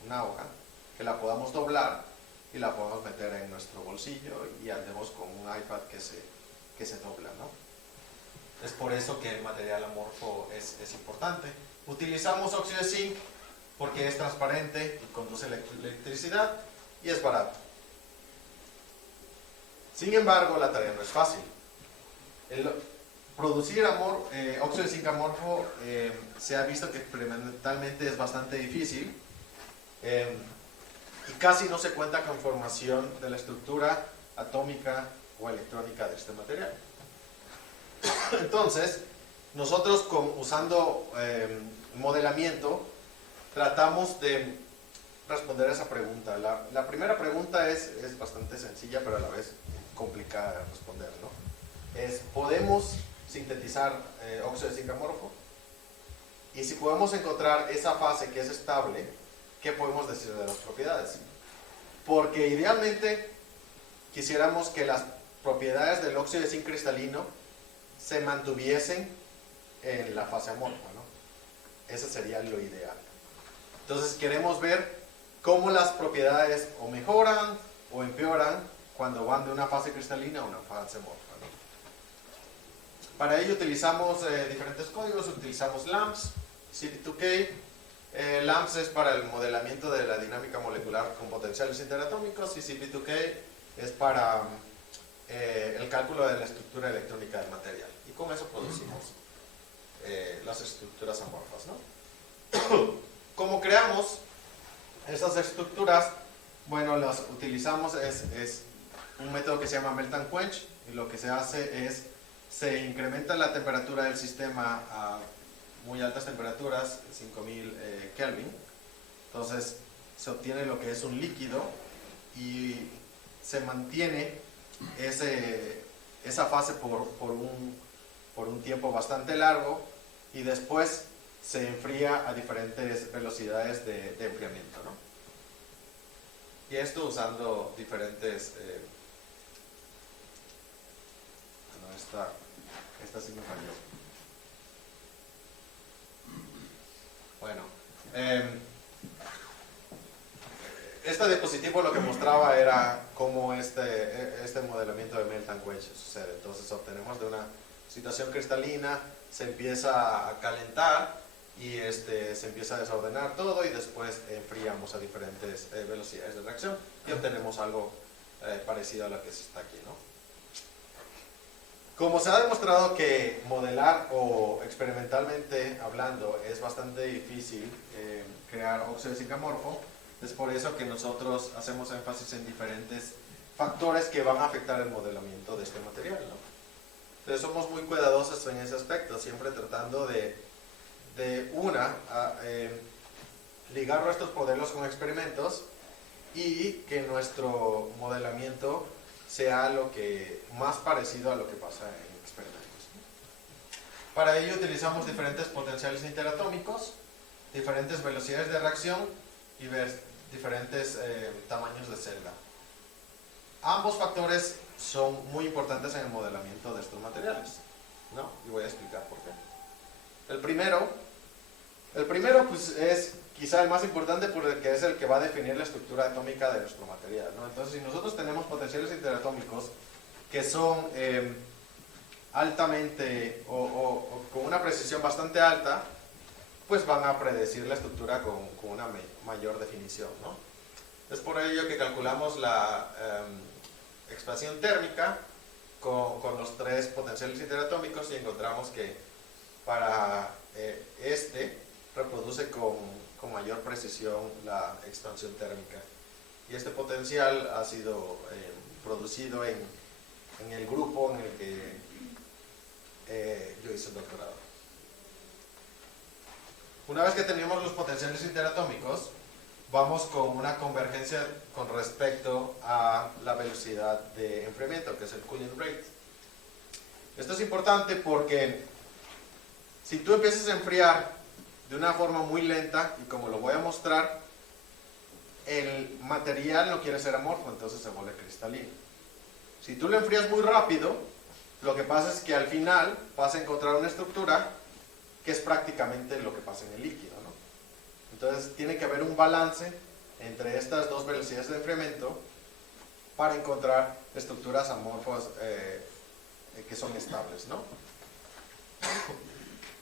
una hoja, que la podamos doblar y la podamos meter en nuestro bolsillo y andemos con un iPad que se dobla, ¿no? Es por eso que el material amorfo es importante. Utilizamos óxido de zinc porque es transparente y conduce electricidad y es barato. Sin embargo, la tarea no es fácil. Producir óxido de zinc amorfo se ha visto que experimentalmente es bastante difícil y casi no se cuenta con información de la estructura atómica o electrónica de este material. Entonces, nosotros usando modelamiento tratamos de responder a esa pregunta. La primera pregunta es bastante sencilla, pero a la vez complicada de responder, ¿no? ¿Podemos sintetizar óxido de zinc amorfo? Y si podemos encontrar esa fase que es estable, ¿qué podemos decir de las propiedades? Porque idealmente quisiéramos que las propiedades del óxido de zinc cristalino se mantuviesen en la fase amorfa, ¿no? Eso sería lo ideal. Entonces queremos ver cómo las propiedades o mejoran o empeoran cuando van de una fase cristalina a una fase amorfa, ¿no? Para ello utilizamos diferentes códigos, utilizamos LAMMPS, CP2K. LAMMPS es para el modelamiento de la dinámica molecular con potenciales interatómicos y CP2K es para el cálculo de la estructura electrónica del material, y con eso producimos las estructuras amorfas, ¿no? Como creamos estas estructuras, bueno, las utilizamos es un método que se llama melt and quench, y lo que se hace es se incrementa la temperatura del sistema a muy altas temperaturas, 5000 Kelvin. Entonces se obtiene lo que es un líquido y se mantiene esa fase por un tiempo bastante largo, y después se enfría a diferentes velocidades de enfriamiento, ¿no? Y esto usando diferentes esta sí me falló. Bueno, esta diapositiva diapositivo lo que mostraba era cómo este modelamiento de melt and quench sucede. Entonces obtenemos de una situación cristalina, se empieza a calentar y se empieza a desordenar todo y después enfriamos a diferentes velocidades de reacción y obtenemos algo parecido a lo que está aquí, ¿no? Como se ha demostrado que modelar o experimentalmente hablando es bastante difícil crear óxido de zinc amorfo, es por eso que nosotros hacemos énfasis en diferentes factores que van a afectar el modelamiento de este material, ¿no? Entonces somos muy cuidadosos en ese aspecto, siempre tratando de ligar nuestros modelos con experimentos y que nuestro modelamiento sea lo que más parecido a lo que pasa en experimentos. Para ello utilizamos diferentes potenciales interatómicos, diferentes velocidades de reacción y diferentes tamaños de celda. Ambos factores son muy importantes en el modelamiento de estos materiales, ¿no? Y voy a explicar por qué. El primero pues es quizá el más importante porque es el que va a definir la estructura atómica de nuestro material, ¿no? Entonces, si nosotros tenemos potenciales interatómicos que son altamente o con una precisión bastante alta, pues van a predecir la estructura con una mayor definición, ¿no? Es por ello que calculamos la expansión térmica con los tres potenciales interatómicos y encontramos que para reproduce con mayor precisión la expansión térmica. Y este potencial ha sido producido en el grupo en el que yo hice el doctorado. Una vez que tenemos los potenciales interatómicos, vamos con una convergencia con respecto a la velocidad de enfriamiento, que es el cooling rate. Esto es importante porque si tú empiezas a enfriar de una forma muy lenta, y como lo voy a mostrar, el material no quiere ser amorfo, entonces se vuelve cristalino. Si tú lo enfrías muy rápido, lo que pasa es que al final vas a encontrar una estructura que es prácticamente lo que pasa en el líquido, ¿no? Entonces tiene que haber un balance entre estas dos velocidades de enfriamiento para encontrar estructuras amorfas que son estables, ¿no?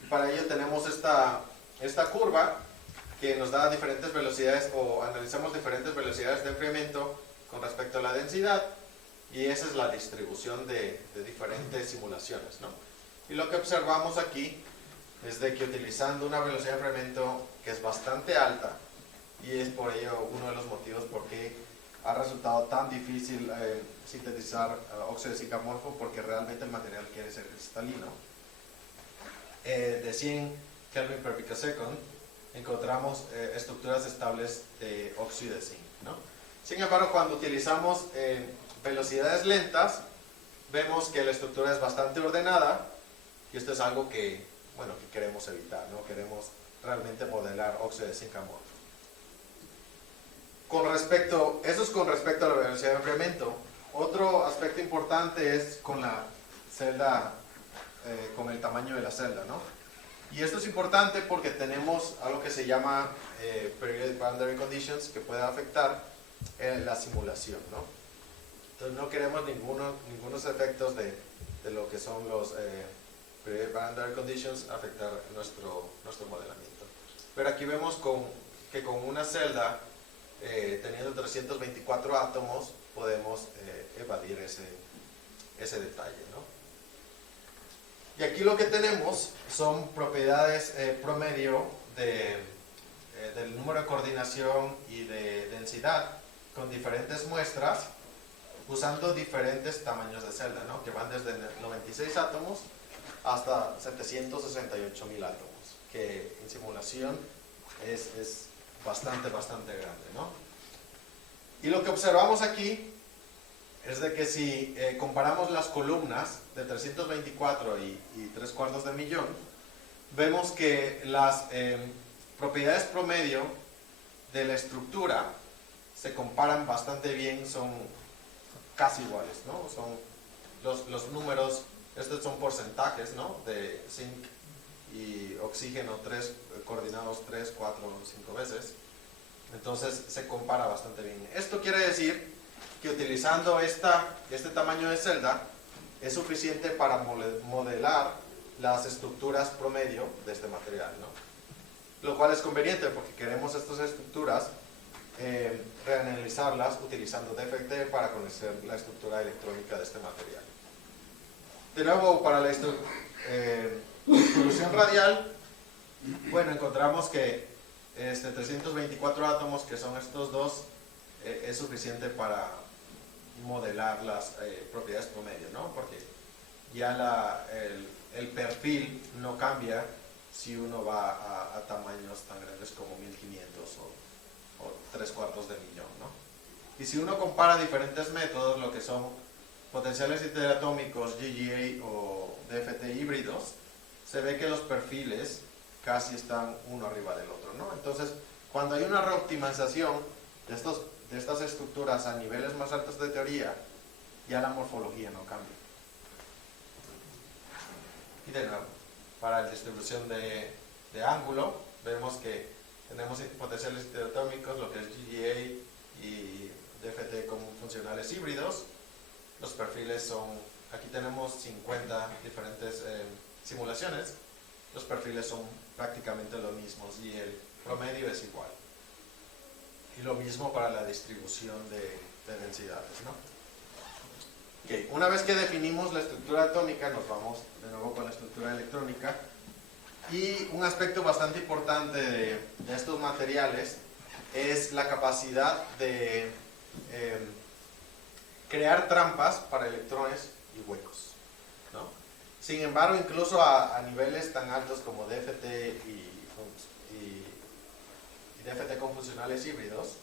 Para ello tenemos esta curva que nos da diferentes velocidades o analizamos diferentes velocidades de enfriamiento con respecto a la densidad y esa es la distribución de diferentes simulaciones, ¿no? Y lo que observamos aquí es de que utilizando una velocidad de enfriamiento que es bastante alta y es por ello uno de los motivos por qué ha resultado tan difícil sintetizar óxido de zinc amorfo, porque realmente el material quiere ser cristalino. De 100 Kelvin per picosecond encontramos estructuras estables de óxido de zinc, ¿no? Sin embargo, cuando utilizamos velocidades lentas, vemos que la estructura es bastante ordenada y esto es algo que, bueno, que queremos evitar, ¿no? Queremos realmente modelar óxido de zinc amorfo. Eso es con respecto a la velocidad de enfriamiento. Otro aspecto importante es con la celda, con el tamaño de la celda, ¿no? Y esto es importante porque tenemos algo que se llama periodic boundary conditions que puede afectar la simulación, ¿no? Entonces no queremos ningunos efectos de lo que son los periodic boundary conditions afectar nuestro modelamiento. Pero aquí vemos que con una celda teniendo 324 átomos podemos evadir ese detalle, ¿no? Y aquí lo que tenemos son propiedades promedio del número de coordinación y de densidad con diferentes muestras usando diferentes tamaños de celda, ¿no? Que van desde 96 átomos hasta 768.000 átomos, que en simulación es bastante grande, ¿no? Y lo que observamos aquí es de que si comparamos las columnas de 324 y 3/4 de millón, vemos que las propiedades promedio de la estructura se comparan bastante bien, son casi iguales, ¿no? Son los números, estos son porcentajes, ¿no? De zinc y oxígeno coordinados 3, 4, 5 veces. Entonces se compara bastante bien. Esto quiere decir que utilizando este tamaño de celda es suficiente para modelar las estructuras promedio de este material, ¿no? Lo cual es conveniente porque queremos estas estructuras reanalizarlas utilizando DFT para conocer la estructura electrónica de este material. De nuevo, para la distribución radial, bueno, encontramos que 324 átomos, que son estos dos, es suficiente para modelar las propiedades promedio, ¿no? Porque ya el perfil no cambia si uno va a tamaños tan grandes como 1500 o 3/4 de millón, ¿no? Y si uno compara diferentes métodos, lo que son potenciales interatómicos, GGA o DFT híbridos, se ve que los perfiles casi están uno arriba del otro, ¿no? Entonces, cuando hay una reoptimización de estas estructuras a niveles más altos de teoría, ya la morfología no cambia. Y de nuevo, para la distribución de ángulo, vemos que tenemos potenciales interatómicos, lo que es GGA y DFT como funcionales híbridos. Los perfiles son, aquí tenemos 50 diferentes simulaciones. Los perfiles son prácticamente los mismos y el promedio es igual. Y lo mismo para la distribución de densidades, ¿no? Okay. Una vez que definimos la estructura atómica, nos vamos de nuevo con la estructura electrónica. Y un aspecto bastante importante de estos materiales es la capacidad de crear trampas para electrones y huecos, ¿no? Sin embargo, incluso a niveles tan altos como DFT y DFT con funcionales híbridos,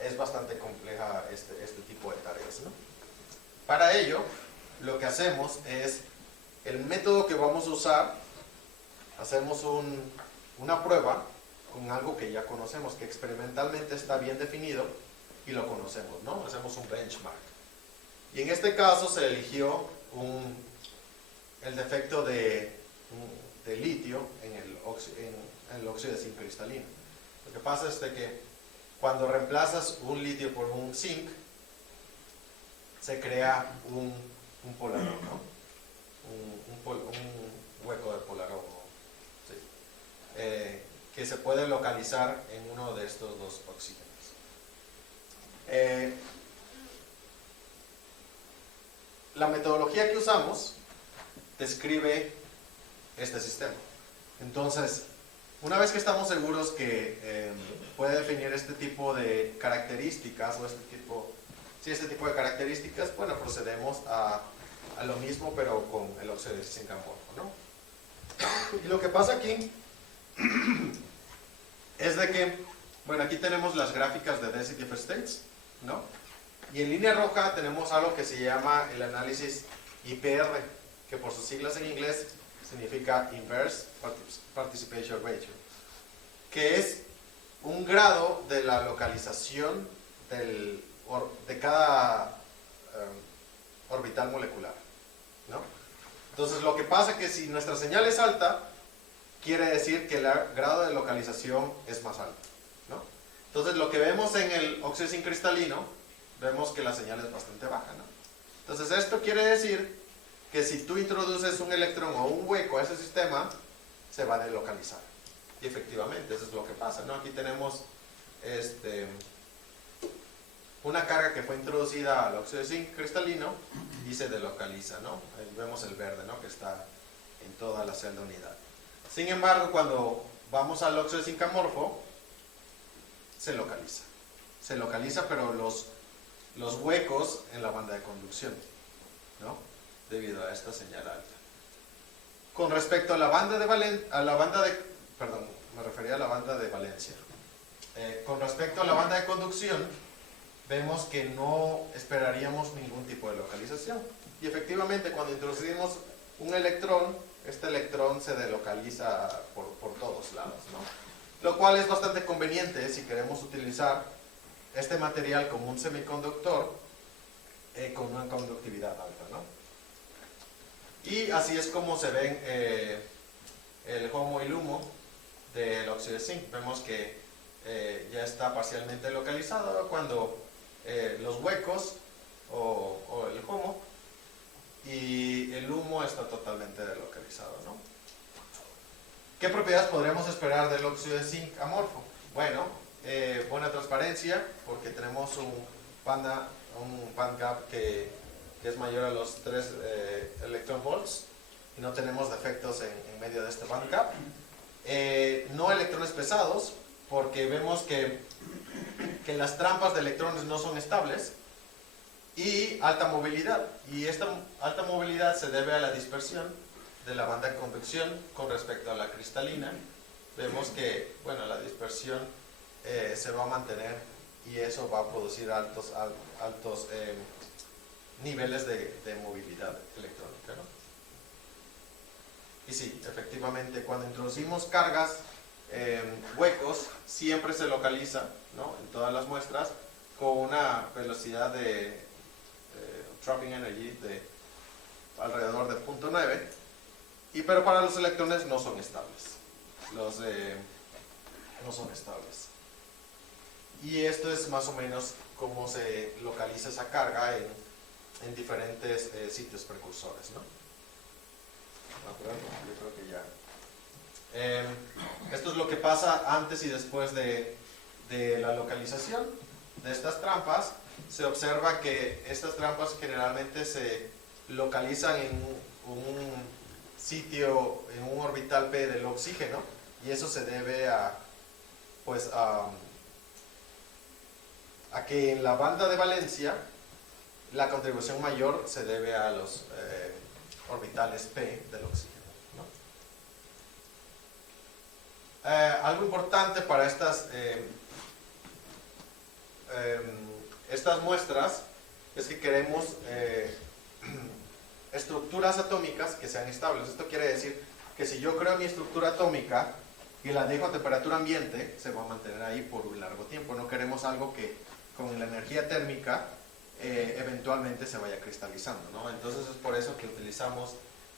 es bastante compleja este tipo de tareas, ¿no? Para ello, lo que hacemos es, el método que vamos a usar, hacemos una prueba con algo que ya conocemos, que experimentalmente está bien definido y lo conocemos, ¿no? Hacemos un benchmark. Y en este caso se eligió el defecto de litio en el óxido de zinc cristalino. Lo que pasa es de que cuando reemplazas un litio por un zinc, se crea un polarón, ¿no? Un hueco de polarón, ¿sí? Que se puede localizar en uno de estos dos oxígenos. La metodología que usamos describe este sistema. Entonces, una vez que estamos seguros que puede definir este tipo de características o este tipo de características, bueno, procedemos a lo mismo pero con el óxido de zinc amorfo, ¿no? Y lo que pasa aquí es de que, bueno, aquí tenemos las gráficas de density of states, ¿no? Y en línea roja tenemos algo que se llama el análisis IPR, que por sus siglas en inglés significa Inverse Participation Ratio, que es un grado de la localización de cada orbital molecular, ¿no? Entonces lo que pasa es que si nuestra señal es alta, quiere decir que el grado de localización es más alto, ¿no? Entonces lo que vemos en el óxido de zinc cristalino, vemos que la señal es bastante baja, ¿no? Entonces esto quiere decir que si tú introduces un electrón o un hueco a ese sistema, se va a delocalizar. Y efectivamente, eso es lo que pasa, ¿no? Aquí tenemos una carga que fue introducida al óxido de zinc cristalino y se delocaliza, ¿no? Ahí vemos el verde, ¿no? Que está en toda la celda unidad. Sin embargo, cuando vamos al óxido de zinc amorfo, se localiza. Se localiza, pero los huecos en la banda de conducción, ¿no? Debido a esta señal alta. Con respecto a la banda de perdón, me refería a la banda de valencia. Con respecto a la banda de conducción, vemos que no esperaríamos ningún tipo de localización. Y efectivamente, cuando introducimos un electrón, este electrón se delocaliza por todos lados, ¿no? Lo cual es bastante conveniente si queremos utilizar este material como un semiconductor con una conductividad alta, ¿no? Y así es como se ven el HOMO y LUMO del óxido de zinc. Vemos que ya está parcialmente localizado, cuando los huecos o el HOMO y el humo está totalmente delocalizado, ¿no? ¿Qué propiedades podríamos esperar del óxido de zinc amorfo? Bueno, buena transparencia, porque tenemos un band gap que es mayor a los 3 electron volts y no tenemos defectos en medio de este band gap. No electrones pesados, porque vemos que las trampas de electrones no son estables, y alta movilidad, y esta alta movilidad se debe a la dispersión de la banda de convección con respecto a la cristalina. Vemos que, bueno, la dispersión se va a mantener y eso va a producir altos niveles de movilidad electrónica, ¿no? Y sí, efectivamente, cuando introducimos cargas, huecos, siempre se localiza, ¿no?, en todas las muestras con una velocidad de trapping energy de alrededor de 0.9, pero para los electrones no son estables. No son estables. Y esto es más o menos cómo se localiza esa carga en diferentes sitios precursores, ¿no? Yo creo que ya. Esto es lo que pasa antes y después de la localización de estas trampas. Se observa que estas trampas generalmente se localizan en un sitio, en un orbital P del oxígeno, y eso se debe a que en la banda de valencia la contribución mayor se debe a los orbitales P del oxígeno, ¿no? Algo importante para estas muestras es que queremos estructuras atómicas que sean estables. Esto quiere decir que si yo creo mi estructura atómica y la dejo a temperatura ambiente, se va a mantener ahí por un largo tiempo. No queremos algo que con la energía térmica eventualmente se vaya cristalizando, ¿no? Entonces es por eso que utilizamos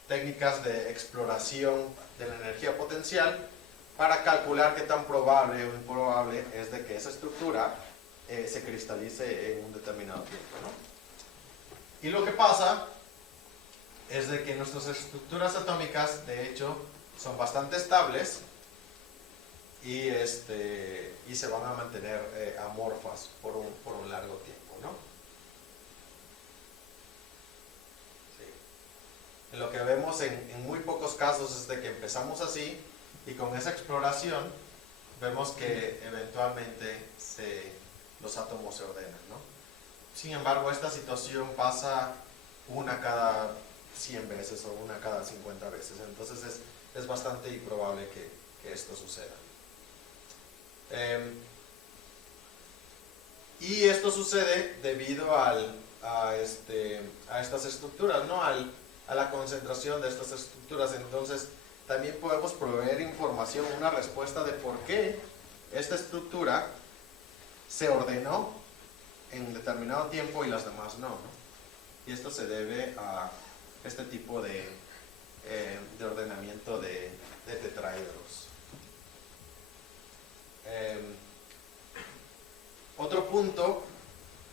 técnicas de exploración de la energía potencial para calcular qué tan probable o improbable es de que esa estructura se cristalice en un determinado tiempo, ¿no? Y lo que pasa es de que nuestras estructuras atómicas, de hecho, son bastante estables y se van a mantener amorfas por un largo tiempo, ¿no? Sí. Lo que vemos en muy pocos casos es de que empezamos así y con esa exploración vemos que eventualmente los átomos se ordenan, ¿no? Sin embargo, esta situación pasa una cada 100 veces o una cada 50 veces, entonces es bastante improbable que esto suceda. Y esto sucede debido a estas estructuras, ¿no? A la concentración de estas estructuras. Entonces también podemos proveer información, una respuesta de por qué esta estructura se ordenó en determinado tiempo y las demás no, ¿no? Y esto se debe a este tipo de ordenamiento de tetraedros. Otro punto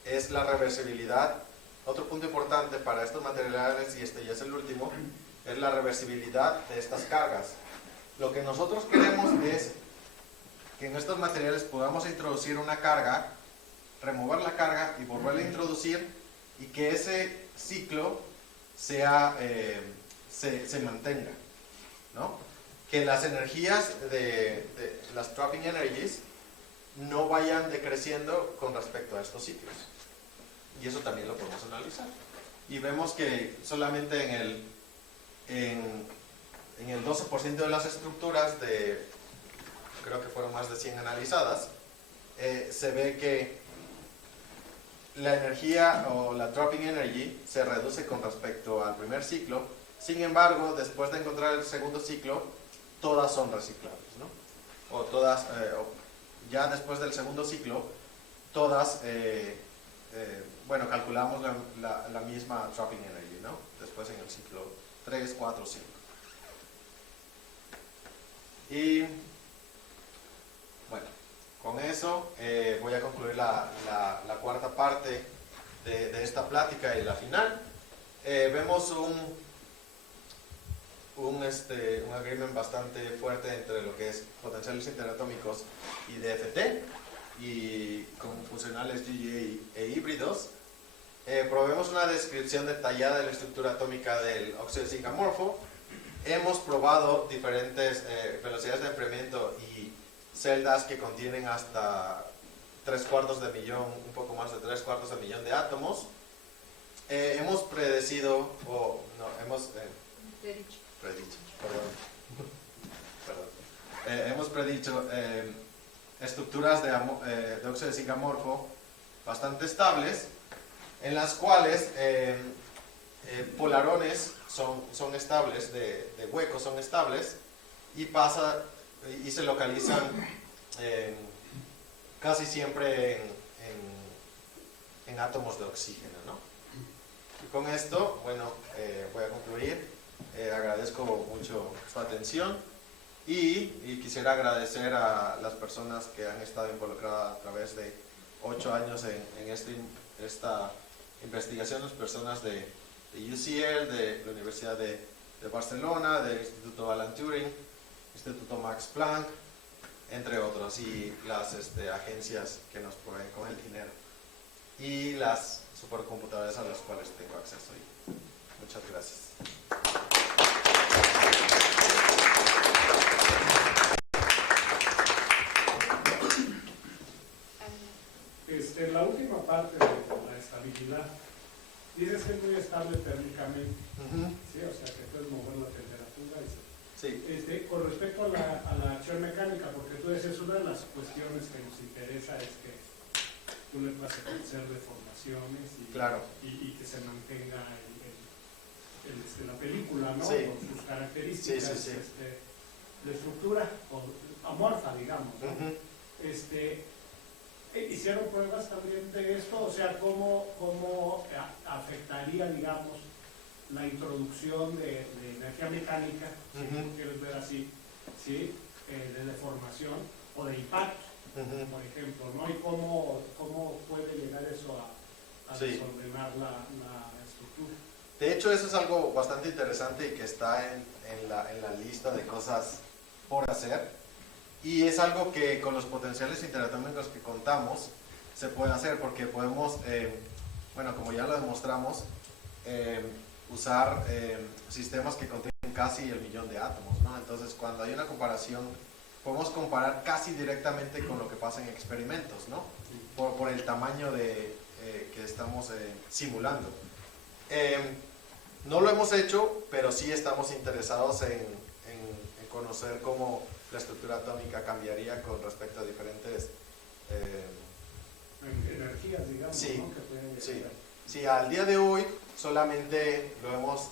es la reversibilidad. Otro punto importante para estos materiales, y este ya es el último, es la reversibilidad de estas cargas. Lo que nosotros queremos es que en estos materiales podamos introducir una carga, remover la carga y volverla a introducir, y que ese ciclo se mantenga, ¿no? Que las energías de las trapping energies no vayan decreciendo con respecto a estos ciclos, y eso también lo podemos analizar, y vemos que solamente en el 12% de las estructuras creo que fueron más de 100 analizadas, se ve que la energía o la trapping energy se reduce con respecto al primer ciclo. Sin embargo, después de encontrar el segundo ciclo, todas son reciclables, ¿no? O todas, ya después del segundo ciclo, todas, calculamos la misma trapping energy, ¿no? Después en el ciclo 3, 4, 5. Y bueno, con eso voy a concluir la cuarta parte de esta plática y la final. Vemos un agreement bastante fuerte entre lo que es potenciales interatómicos y DFT y con funcionales GGA e híbridos. Probemos una descripción detallada de la estructura atómica del óxido de zinc amorfo. Hemos probado diferentes velocidades de enfriamiento y celdas que contienen hasta 3/4 de millón, un poco más de 3/4 de millón de átomos. Hemos predecido, hemos predicho estructuras de óxido de zinc amorfo bastante estables, en las cuales polarones son estables, de huecos son estables, y se localizan casi siempre en átomos de oxígeno, ¿no? Y con esto, bueno, voy a concluir. Agradezco mucho su atención y quisiera agradecer a las personas que han estado involucradas a través de 8 años en esta investigación, las personas de UCL, de la Universidad de Barcelona, del Instituto Alan Turing, Instituto Max Planck, entre otros, y las agencias que nos proveen con el dinero y las supercomputadoras a las cuales tengo acceso hoy. Muchas gracias. La última parte de la estabilidad, dices que es muy estable térmicamente, ¿sí? O sea que puedes mover la temperatura. Sí. Con respecto a la acción mecánica, porque tú dices, una de las cuestiones que nos interesa es que tú le puedas hacer deformaciones y, claro, y que se mantenga la película, ¿no? Sí. Con sus características Sí. De estructura o amorfa, digamos, ¿no? ¿Hicieron pruebas también de esto? O sea, ¿cómo afectaría, digamos, la introducción de energía mecánica, si tú quieres ver así, ¿sí? De deformación o de impacto, por ejemplo, ¿no? Y cómo puede llegar eso a desordenar la estructura. De hecho, eso es algo bastante interesante y que está en la lista de cosas por hacer. Y es algo que con los potenciales interatómicos que contamos se puede hacer, porque podemos, bueno, como ya lo demostramos, usar sistemas que contienen casi el millón de átomos, ¿no? Entonces, cuando hay una comparación, podemos comparar casi directamente con lo que pasa en experimentos, ¿no? Por el tamaño que estamos simulando. No lo hemos hecho, pero sí estamos interesados en conocer cómo la estructura atómica cambiaría con respecto a diferentes energías, digamos, sí, ¿no? Que pueden llegar. Sí, al día de hoy solamente lo hemos,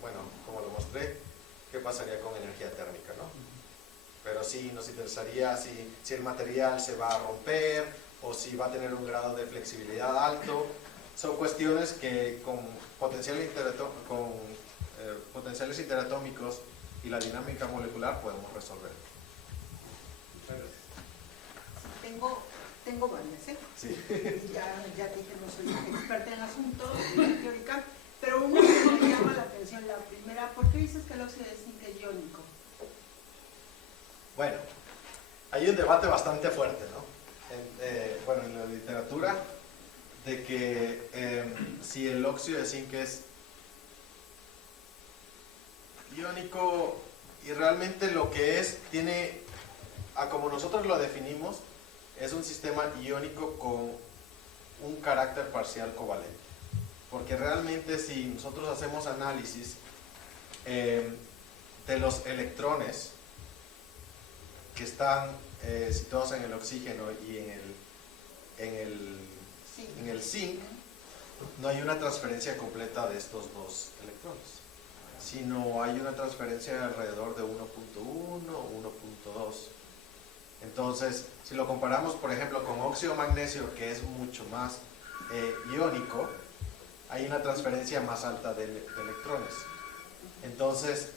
bueno, como lo mostré, qué pasaría con energía térmica, ¿no? Pero sí nos interesaría si el material se va a romper o si va a tener un grado de flexibilidad alto. Son cuestiones que con potenciales interatómicos y la dinámica molecular podemos resolver. Tengo varias, ¿eh? Sí. Ya dije, no soy experta en asuntos teórica, pero una que me llama la atención, la primera, ¿por qué dices que el óxido de zinc es iónico? Bueno, hay un debate bastante fuerte, ¿no? Bueno, en la literatura, de que si el óxido de zinc es iónico, y realmente lo que es, tiene, como nosotros lo definimos, es un sistema iónico con un carácter parcial covalente. Porque realmente si nosotros hacemos análisis de los electrones que están situados en el oxígeno y en el zinc, no hay una transferencia completa de estos dos electrones, sino hay una transferencia de alrededor de 1.1 o 1.2. Entonces, si lo comparamos, por ejemplo, con óxido magnesio, que es mucho más iónico, hay una transferencia más alta de electrones. Entonces,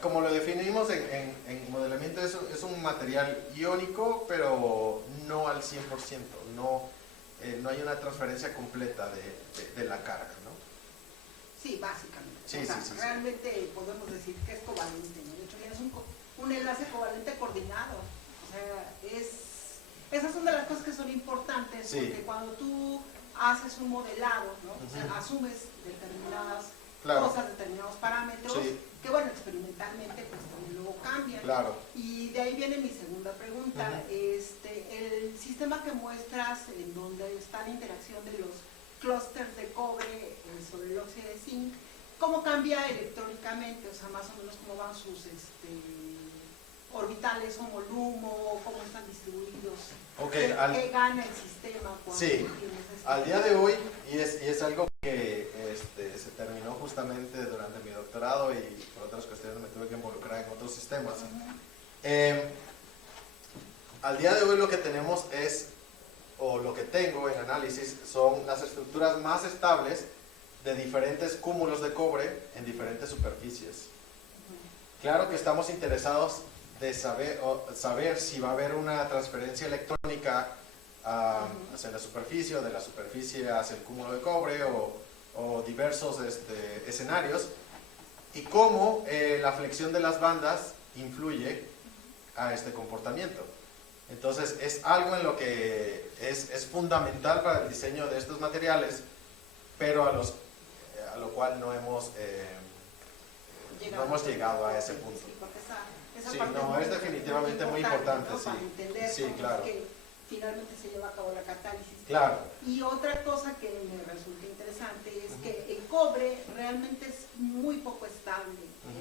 como lo definimos en modelamiento, es un material iónico, pero no al 100%, no hay una transferencia completa de la carga, ¿no? Sí, básicamente. Sí, o sea, sí. realmente podemos decir que es covalente, ¿no? De hecho, tienes un enlace covalente coordinado. O sea, esas son de las cosas que son importantes, Sí. porque cuando tú haces un modelado, ¿no? O sea, asumes determinadas Claro. cosas, determinados parámetros, Sí. que bueno, experimentalmente pues también luego cambian. Claro. Y de ahí viene mi segunda pregunta. El sistema que muestras en donde está la interacción de los clústeres de cobre sobre el óxido de zinc, ¿cómo cambia electrónicamente? O sea, más o menos cómo van sus orbitales homolumo, cómo están distribuidos. Okay, ¿Qué gana el sistema cuando sí, tienes este? al día de hoy, y es algo que se terminó justamente durante mi doctorado y por otras cuestiones me tuve que involucrar en otros sistemas. Al día de hoy lo que tenemos o lo que tengo en análisis, son las estructuras más estables de diferentes cúmulos de cobre en diferentes superficies. Claro que estamos interesados de saber si va a haber una transferencia electrónica hacia la superficie, o de la superficie hacia el cúmulo de cobre, o diversos escenarios, y cómo la flexión de las bandas influye a este comportamiento. Entonces es algo en lo que es fundamental para el diseño de estos materiales, pero a lo cual no hemos llegado a ese punto. Sí, porque esa Sí, parte no, es definitivamente muy importante, ¿no? sí. Para entender Sí, cómo claro. es que finalmente se lleva a cabo la catálisis. Claro. Y otra cosa que me resulta interesante es que el cobre realmente es muy poco estable.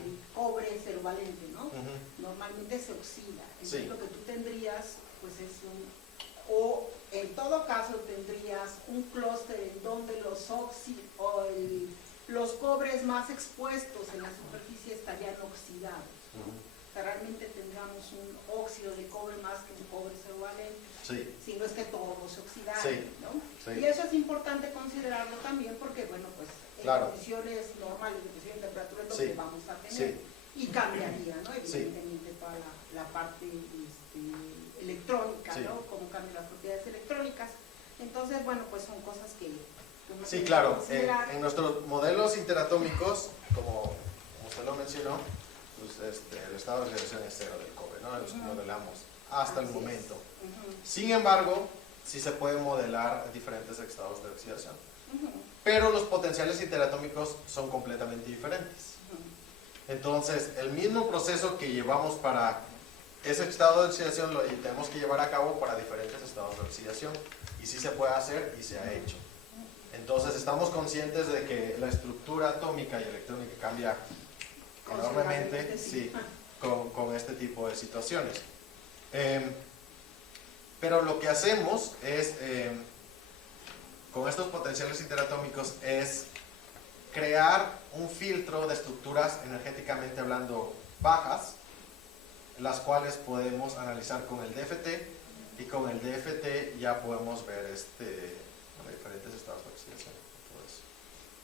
El cobre cero valente, ¿no? Normalmente se oxida. Entonces lo que tú tendrías, pues es o en todo caso tendrías un clúster en donde los cobres más expuestos en la superficie estarían oxidados. O sea, realmente tendríamos un óxido de cobre más que un cobre cero valente. Sí. Si no es que todo se oxidara, Sí. ¿no? Sí. Y eso es importante considerarlo también porque, bueno, pues en Claro. condiciones normales, de presión y temperatura es lo Sí. que vamos a tener. Sí. Y cambiaría, ¿no? Evidentemente toda la parte electrónica, Sí. ¿no? Cómo cambian las propiedades electrónicas. Entonces, bueno, pues son cosas que uno Sí, tiene claro. que considerar. En nuestros modelos interatómicos, como usted lo mencionó, pues, el estado de oxidación es cero del cobre, ¿no? Los modelamos hasta el Así es. momento. Sin embargo, sí se pueden modelar diferentes estados de oxidación. Pero los potenciales interatómicos son completamente diferentes. Entonces, el mismo proceso que llevamos para ese estado de oxidación lo tenemos que llevar a cabo para diferentes estados de oxidación. Y sí se puede hacer y se ha hecho. Entonces, estamos conscientes de que la estructura atómica y electrónica cambia enormemente, sí, con este tipo de situaciones. Pero lo que hacemos es, con estos potenciales interatómicos, es crear un filtro de estructuras energéticamente hablando bajas, las cuales podemos analizar con el DFT, y con el DFT ya podemos ver diferentes estados de oxidación. Todo eso.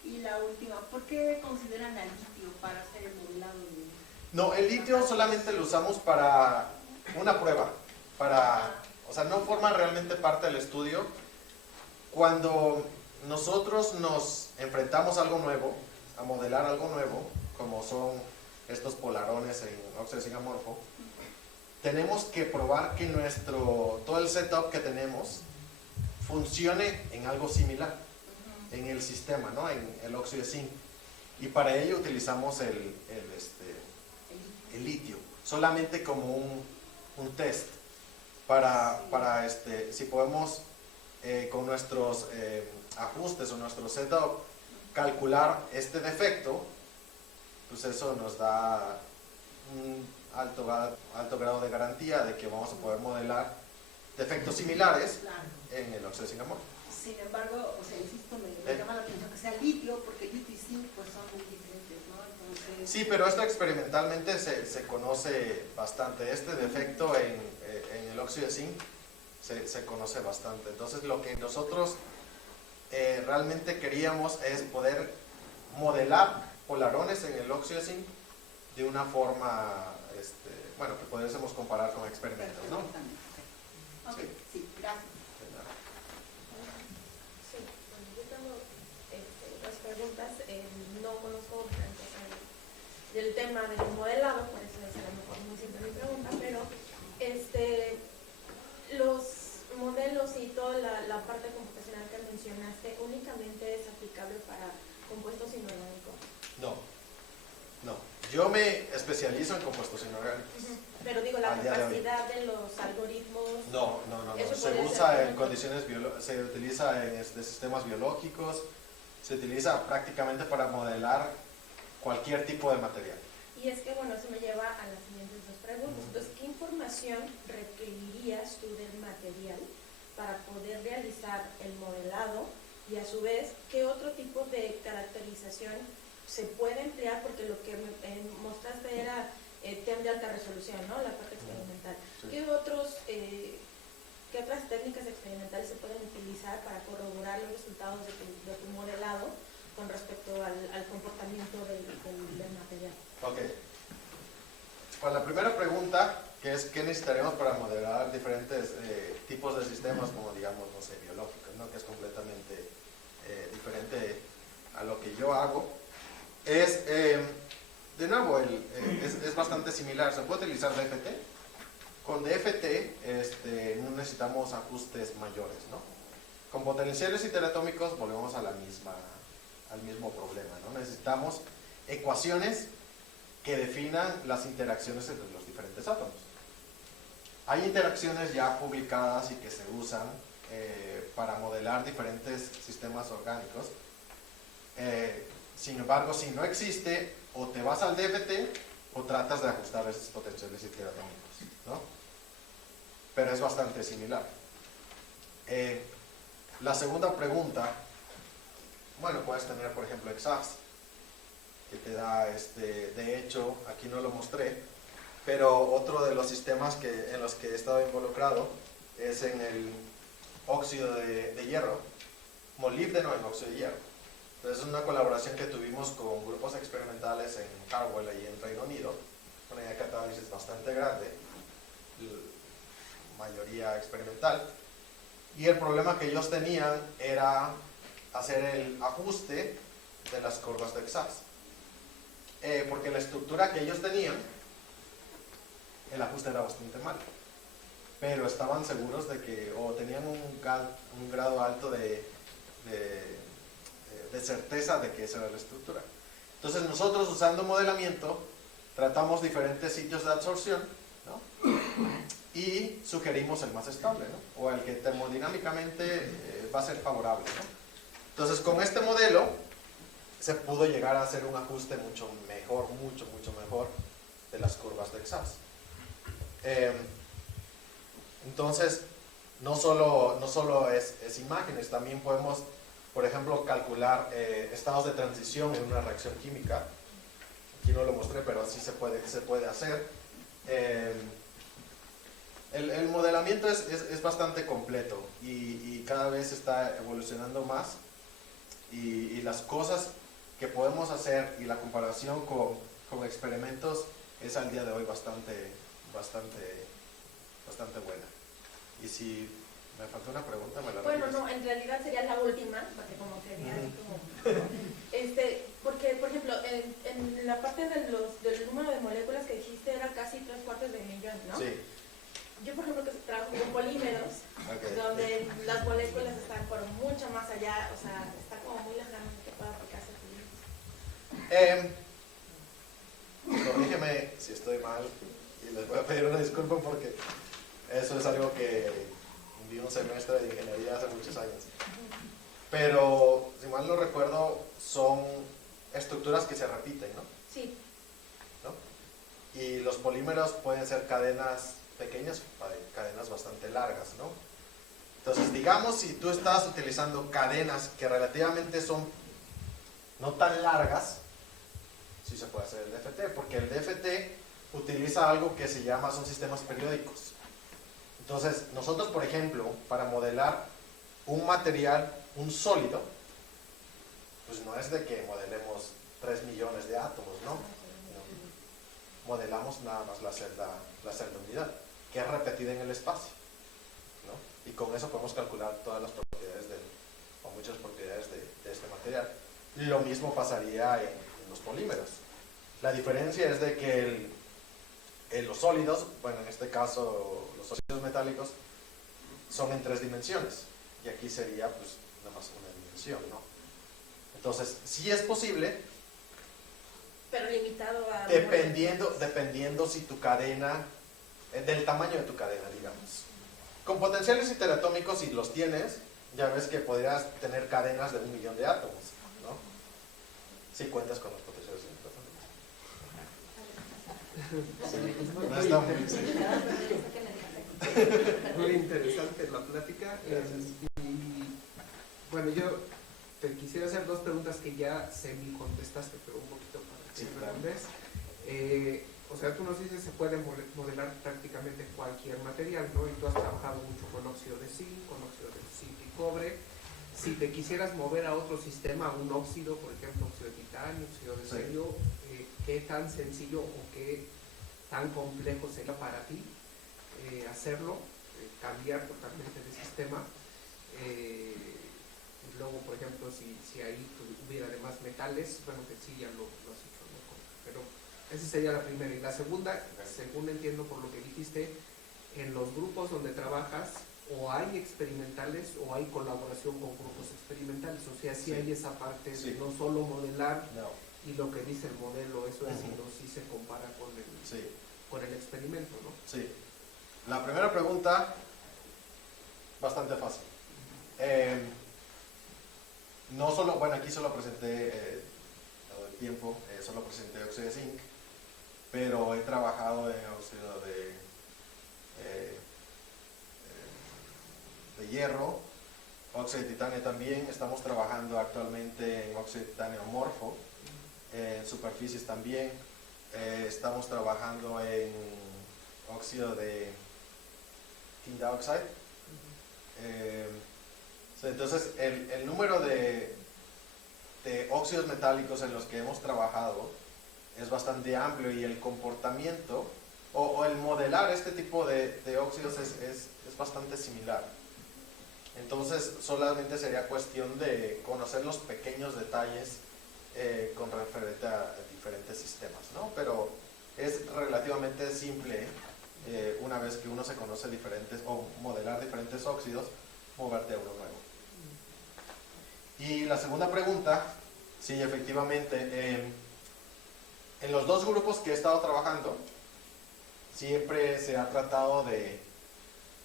Y la última, ¿por qué consideran al litio para hacer el modelado de...? No, el litio solamente lo usamos para una prueba, o sea, no forma realmente parte del estudio. Cuando nosotros nos enfrentamos a algo nuevo, a modelar algo nuevo, como son estos polarones en óxido de zinc amorfo, tenemos que probar que todo el setup que tenemos funcione en algo similar, en el sistema, ¿no? En el óxido de zinc. Y para ello utilizamos el litio, solamente como un test, para si podemos con nuestros ajustes o nuestro setup calcular este defecto, pues eso nos da un alto grado de garantía de que vamos a poder modelar defectos similares en el óxido de zinc amorfo. Sin embargo, o sea, insisto, me llama la atención que sea litio, porque litio y zinc pues son muy diferentes, ¿no? Entonces... Sí, pero esto experimentalmente se conoce bastante. Este defecto en el óxido de zinc se conoce bastante. Entonces, lo que nosotros realmente queríamos es poder modelar polarones en el óxido de zinc de una forma, bueno, que pudiésemos comparar con experimentos, ¿no? Ok, sí, gracias. Sí, bueno, yo tengo dos preguntas. No conozco del tema del modelado, por eso es a lo mejor muy simple mi pregunta, pero los modelos y toda la parte computacional que mencionaste, ¿únicamente es aplicable para compuestos inorgánicos? No, no. Yo me especializo en compuestos inorgánicos. Pero digo, la Al día de hoy. capacidad de los algoritmos... No. Eso Se puede usa ser en condiciones se utiliza en sistemas biológicos, se utiliza prácticamente para modelar cualquier tipo de material. Y es que, bueno, eso me lleva a las siguientes dos preguntas. Entonces, ¿qué información requerirías tú del material para poder realizar el modelado? Y a su vez, ¿qué otro tipo de caracterización se puede emplear? Porque lo que me mostraste era TEM de alta resolución, ¿no? La parte experimental. Sí. ¿Qué otras técnicas experimentales se pueden utilizar para corroborar los resultados de tu modelado con respecto al comportamiento del material? Ok. Para la primera pregunta, que es ¿qué necesitaremos para modelar diferentes tipos de sistemas, como digamos, no sé, biológicos, ¿no? Que es completamente diferente a lo que yo hago? Es, de nuevo, es bastante similar. Se puede utilizar DFT. Con DFT no necesitamos ajustes mayores, ¿no? Con potenciales interatómicos volvemos a al mismo problema, ¿no? Necesitamos ecuaciones que definan las interacciones entre los diferentes átomos. Hay interacciones ya publicadas y que se usan para modelar diferentes sistemas orgánicos. Sin embargo, si no existe, o te vas al DFT o tratas de ajustar esos potenciales interatómicos, ¿no? Pero es bastante similar. La segunda pregunta, bueno, puedes tener, por ejemplo, EXAFS, que te da, de hecho, aquí no lo mostré, pero otro de los sistemas en los que he estado involucrado es en el óxido de hierro, molibdeno en óxido de hierro. Entonces es una colaboración que tuvimos con grupos experimentales en Harwell, ahí en Reino Unido, una unidad de catálisis bastante grande, mayoría experimental, y el problema que ellos tenían era hacer el ajuste de las curvas de EXAFS. Porque la estructura que ellos tenían, el ajuste era bastante malo, pero estaban seguros de que, o tenían un grado alto de certeza de que esa era la estructura. Entonces nosotros, usando modelamiento, tratamos diferentes sitios de absorción, ¿no? Y sugerimos el más estable, ¿no? O el que termodinámicamente va a ser favorable, ¿no? Entonces con este modelo se pudo llegar a hacer un ajuste mucho mejor de las curvas de EXAFS. Entonces no solo es imágenes, también podemos, por ejemplo, calcular estados de transición en una reacción química. Aquí no lo mostré, pero así se puede hacer. El modelamiento es bastante completo y cada vez está evolucionando más, y las cosas que podemos hacer y la comparación con experimentos es al día de hoy bastante buena. Y si me faltó una pregunta, me la Bueno, repites. no, en realidad sería la última, porque como quería así como... porque, por ejemplo, en la parte del número de moléculas que dijiste era casi 3/4 ¿no? Sí. Yo, por ejemplo, que trabajo con polímeros, Okay. donde las moléculas están por mucho más allá, o sea, está como muy lejano que pueda aplicarse polímeros. Corrígeme si estoy mal y les voy a pedir una disculpa porque eso es algo que vi un semestre de ingeniería hace muchos años. Pero, si mal no recuerdo, son estructuras que se repiten, ¿no? Sí. ¿No? Y los polímeros pueden ser cadenas pequeñas, cadenas bastante largas, ¿no? Entonces, digamos, si tú estás utilizando cadenas que relativamente son no tan largas, sí se puede hacer el DFT, porque el DFT utiliza algo que se llama, son sistemas periódicos. Entonces, nosotros, por ejemplo, para modelar un material, un sólido, pues no es de que modelemos 3 millones de átomos, ¿no? modelamos nada más la celda unidad, que es repetida en el espacio, ¿no? Y con eso podemos calcular todas las propiedades o muchas propiedades de este material. Lo mismo pasaría en los polímeros. La diferencia es de que los sólidos, bueno, en este caso los óxidos metálicos, son en 3 dimensiones, y aquí sería pues nada más una dimensión, ¿no? Entonces, sí es posible, pero limitado a... dependiendo si tu cadena, del tamaño de tu cadena, digamos. Con potenciales interatómicos, si los tienes, ya ves que podrías tener cadenas de 1.000.000 de átomos, ¿no? Si cuentas con los potenciales interatómicos. Sí, no está muy interesante la plática. Y bueno, yo te quisiera hacer 2 preguntas que ya semi contestaste, pero un poquito para que respondes. O sea, tú nos dices se puede modelar prácticamente cualquier material, ¿no? Y tú has trabajado mucho con óxido de zinc, con óxido de zinc y cobre. Si te quisieras mover a otro sistema, un óxido, por ejemplo, óxido de titanio, óxido de serio, ¿qué tan sencillo o qué tan complejo sería para ti hacerlo, cambiar totalmente de sistema? Luego, por ejemplo, si ahí hubiera además metales, bueno, que sí, ya lo has hecho, ¿no? Pero esa sería la primera. Y la segunda, según entiendo por lo que dijiste, en los grupos donde trabajas, o hay experimentales o hay colaboración con grupos experimentales. O sea, sí hay esa parte de no solo modelar y lo que dice el modelo, eso es, sino sí se compara con el experimento, ¿no? Sí. La primera pregunta, bastante fácil. No solo, bueno, aquí solo presenté todo el tiempo, solo presenté óxido de zinc, pero he trabajado en óxido de hierro, óxido de titanio también. Estamos trabajando actualmente en óxido de titanio amorfo, en superficies también. Estamos trabajando en óxido de tin dioxide. Entonces, el número de óxidos metálicos en los que hemos trabajado es bastante amplio, y el comportamiento o el modelar este tipo de óxidos es bastante similar. Entonces, solamente sería cuestión de conocer los pequeños detalles con referente a diferentes sistemas, ¿no? Pero es relativamente simple, una vez que uno se conoce diferentes, o modelar diferentes óxidos, moverte a uno nuevo. Y la segunda pregunta, sí, efectivamente, en los 2 grupos que he estado trabajando, siempre se ha tratado de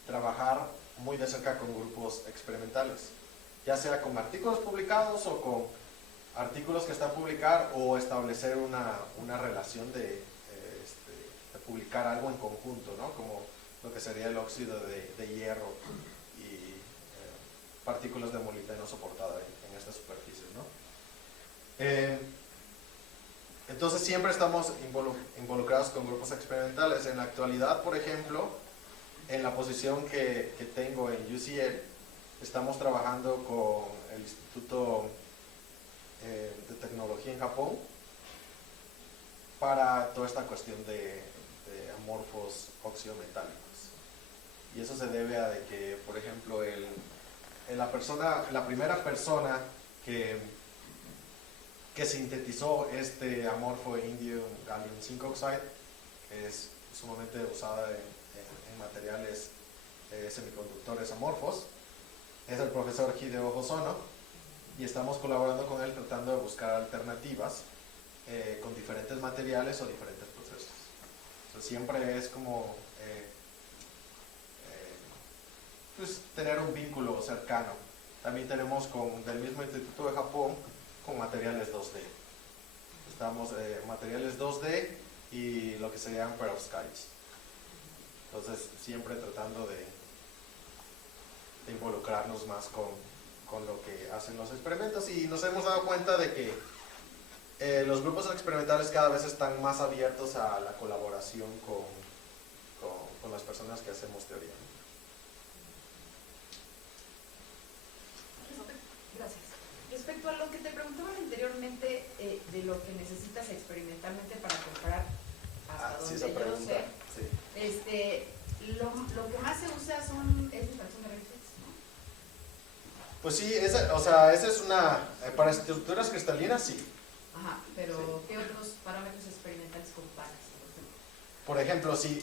trabajar muy de cerca con grupos experimentales, ya sea con artículos publicados o con artículos que están a publicar, o establecer una relación de publicar algo en conjunto, ¿no? Como lo que sería el óxido de hierro y partículas de molibdeno soportado en estas superficies, ¿no? Entonces siempre estamos involucrados con grupos experimentales. En la actualidad, por ejemplo, en la posición que tengo en UCL, estamos trabajando con el Instituto de Tecnología en Japón para toda esta cuestión de amorfos oxiometálicos. Y eso se debe a de que, por ejemplo, la primera persona que sintetizó este amorfo indium gallium zinc oxide, que es sumamente usada en materiales semiconductores amorfos, es el profesor Hideo Hosono, y estamos colaborando con él tratando de buscar alternativas con diferentes materiales o diferentes procesos. O sea, siempre es como pues, tener un vínculo cercano. También tenemos del mismo Instituto de Japón, con materiales 2D. Estamos materiales 2D y lo que serían perovskites. Entonces, siempre tratando de involucrarnos más con lo que hacen los experimentos, y nos hemos dado cuenta de que los grupos experimentales cada vez están más abiertos a la colaboración con las personas que hacemos teoría. Gracias. Respecto a lo que te preguntaban anteriormente de lo que necesitas experimentalmente para comparar hasta sí, donde esa yo pregunta. sé, Sí. lo que más se usa es difracción de reflex, ¿no? Pues sí, esa es una, para estructuras cristalinas sí. Ajá, pero ¿qué otros parámetros experimentales comparas? Por ejemplo, si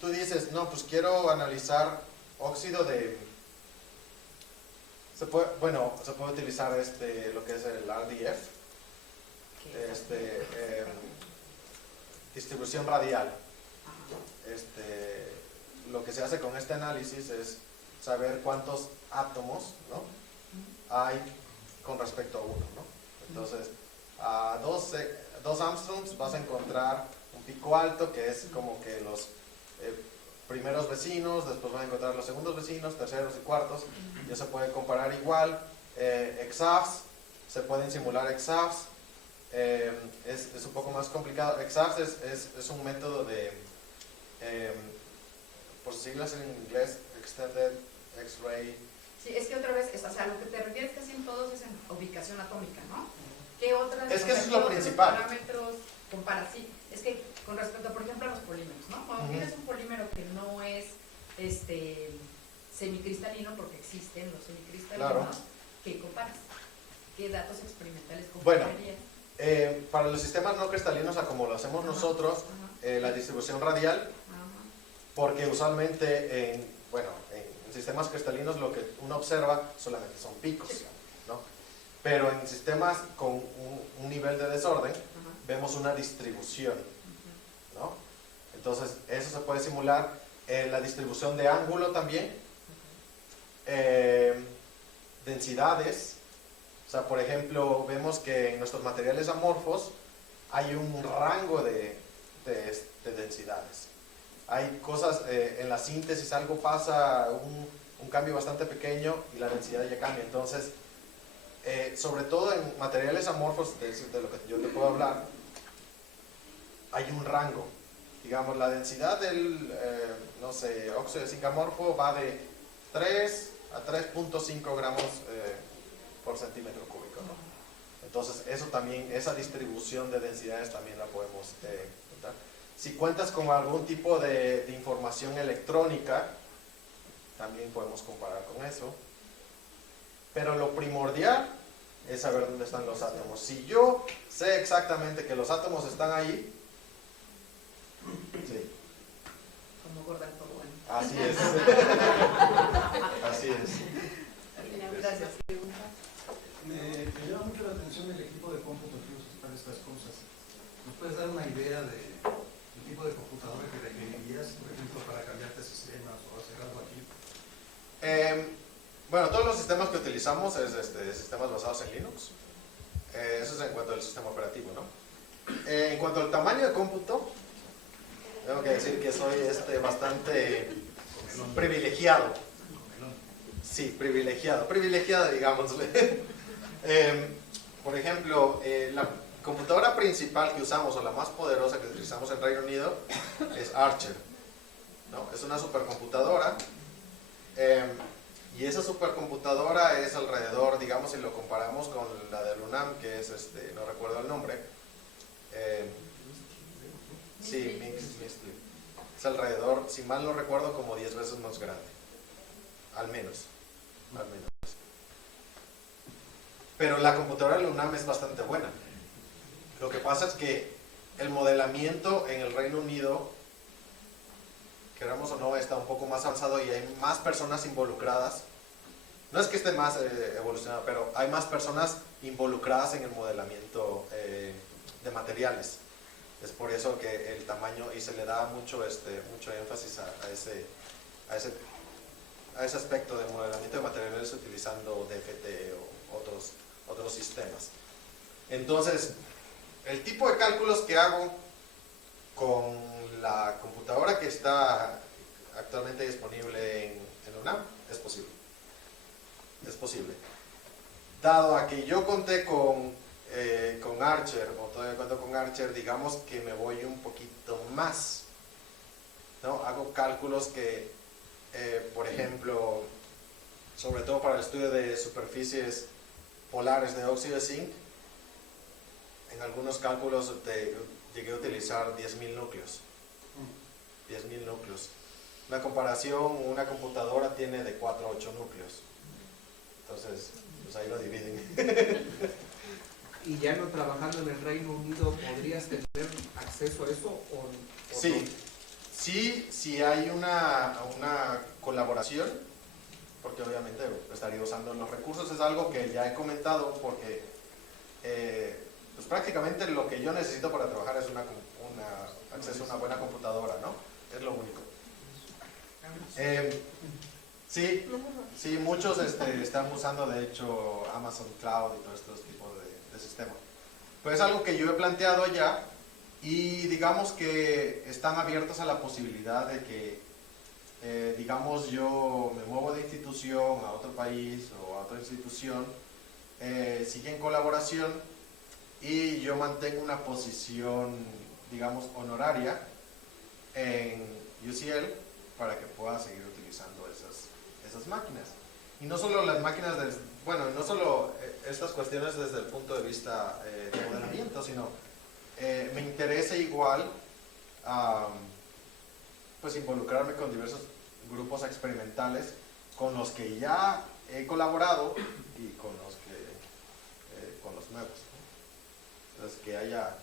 tú dices, no, pues quiero analizar óxido de... se puede utilizar lo que es el RDF, distribución radial. Ajá. Lo que se hace con este análisis es saber cuántos átomos, ¿no?, hay con respecto a uno, ¿no? Entonces, a 2 Armstrongs vas a encontrar un pico alto que es como que los primeros vecinos, después vas a encontrar los segundos vecinos, terceros y cuartos, ya se puede comparar igual. EXAFS, se pueden simular EXAFS, es un poco más complicado. EXAFS es un método de, por siglas en inglés, Extended X-Ray. Sí, es que otra vez, o sea, lo que te refieres casi en todos es en ubicación atómica, ¿no? ¿Qué otras, Es que eso es ¿qué lo otros principal. parámetros comparas? Sí, es que con respecto, por ejemplo, a los polímeros, ¿no? Cuando tienes un polímero que no es semicristalino, porque existen los semicristalinos, Claro. ¿qué comparas? ¿Qué datos experimentales Bueno, compararías? para los sistemas no cristalinos, a como lo hacemos nosotros, la distribución radial, porque usualmente en sistemas cristalinos lo que uno observa solamente son picos, ¿no? Pero en sistemas con un nivel de desorden vemos una distribución, ¿no? Entonces eso se puede simular. La distribución de ángulo también, densidades. O sea, por ejemplo, vemos que en nuestros materiales amorfos hay un rango de densidades. Hay cosas, en la síntesis algo pasa, un cambio bastante pequeño y la densidad ya cambia. Entonces, sobre todo en materiales amorfos, de lo que yo te puedo hablar, hay un rango. Digamos, la densidad del, óxido de zinc amorfo va de 3 a 3.5 gramos por centímetro cúbico, ¿no? Entonces, eso también, esa distribución de densidades también la podemos contar. Si cuentas con algún tipo de información electrónica, también podemos comparar con eso. Pero lo primordial es saber dónde están los átomos. Si yo sé exactamente que los átomos están ahí, sí. Como Gordon por bueno. Así es. Así es. Gracias. Me llama mucho la atención el equipo de cómputo que usas para estas cosas. ¿Nos puedes dar una idea del tipo de computadora que requerirías, por ejemplo, para cambiarte sistemas o hacer algo aquí? Bueno, todos los sistemas que utilizamos es sistemas basados en Linux. Eso es en cuanto al sistema operativo, ¿no? En cuanto al tamaño de cómputo, tengo que decir que soy bastante privilegiado. Sí, privilegiado, digámosle. Por ejemplo, la computadora principal que usamos, o la más poderosa que utilizamos en Reino Unido, es Archer, ¿no? Es una supercomputadora. Y esa supercomputadora es alrededor, digamos, si lo comparamos con la del UNAM, que es, no recuerdo el nombre. Sí, Mixly. Es alrededor, si mal no recuerdo, como 10 veces más grande. Al menos. Pero la computadora del UNAM es bastante buena. Lo que pasa es que el modelamiento en el Reino Unido, queramos o no, está un poco más avanzado y hay más personas involucradas. No es que esté más evolucionado, pero hay más personas involucradas en el modelamiento de materiales. Es por eso que el tamaño, y se le da mucho énfasis a ese aspecto del modelamiento de materiales utilizando DFT o otros sistemas. Entonces, el tipo de cálculos que hago con la computadora que está actualmente disponible en UNAM es posible. Es posible. Dado a que yo conté con Archer, o todavía cuento con Archer, digamos que me voy un poquito más, ¿no? Hago cálculos que, por ejemplo, sobre todo para el estudio de superficies polares de óxido de zinc, en algunos cálculos llegué a utilizar 10.000 núcleos. Una comparación, una computadora tiene de 4 a 8 núcleos. Entonces, pues ahí lo dividen. Y ya no trabajando en el Reino Unido, ¿podrías tener acceso a eso o Sí, no? sí hay una colaboración, porque obviamente estaría usando los recursos. Es algo que ya he comentado porque pues prácticamente lo que yo necesito para trabajar es acceso a una buena computadora, ¿no? Es lo único. Sí, muchos están usando de hecho Amazon Cloud y todos estos tipos de sistemas. Pues es algo que yo he planteado ya y digamos que están abiertos a la posibilidad de que, digamos, yo me muevo de institución a otro país o a otra institución, sigue en colaboración y yo mantengo una posición, digamos, honoraria en UCL para que pueda seguir utilizando esas máquinas. Y no solo las máquinas, no solo estas cuestiones desde el punto de vista de modelamiento, sino me interesa igual pues involucrarme con diversos grupos experimentales con los que ya he colaborado y con los nuevos, ¿no? Entonces que haya,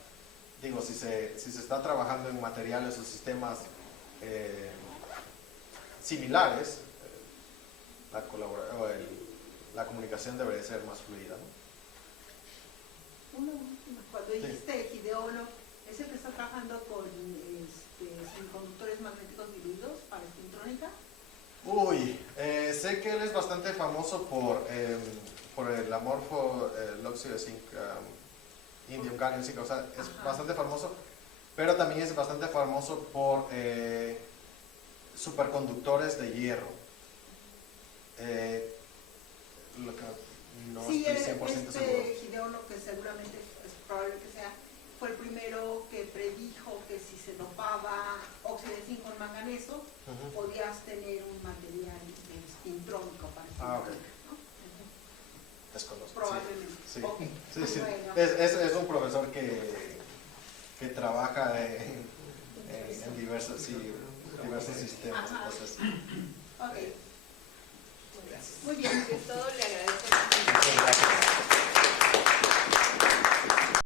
digo, si se está trabajando en materiales o sistemas similares, la comunicación debería ser más fluida, ¿no? Una última. Cuando dijiste Hideolo, ¿es el que está trabajando con semiconductores magnéticos diluidos para espintrónica? Uy, sé que él es bastante famoso por el amorfo, el óxido de zinc, indium gallium zinc, o sea, es bastante famoso, pero también es bastante famoso por superconductores de hierro. Lo que no Sí, estoy 100% seguro. Hideolo, que seguramente es probable que sea, fue el primero que predijo que si se dopaba óxido de zinc con manganeso, podías tener un material espintrónico para Ok. ¿no? Desconozco. Probablemente. Sí, Okay. sí, sí. Bueno. Es un profesor que trabaja en diversos sistemas. Entonces, Ok. Muy bien. Que todo le agradecemos. muchas gracias.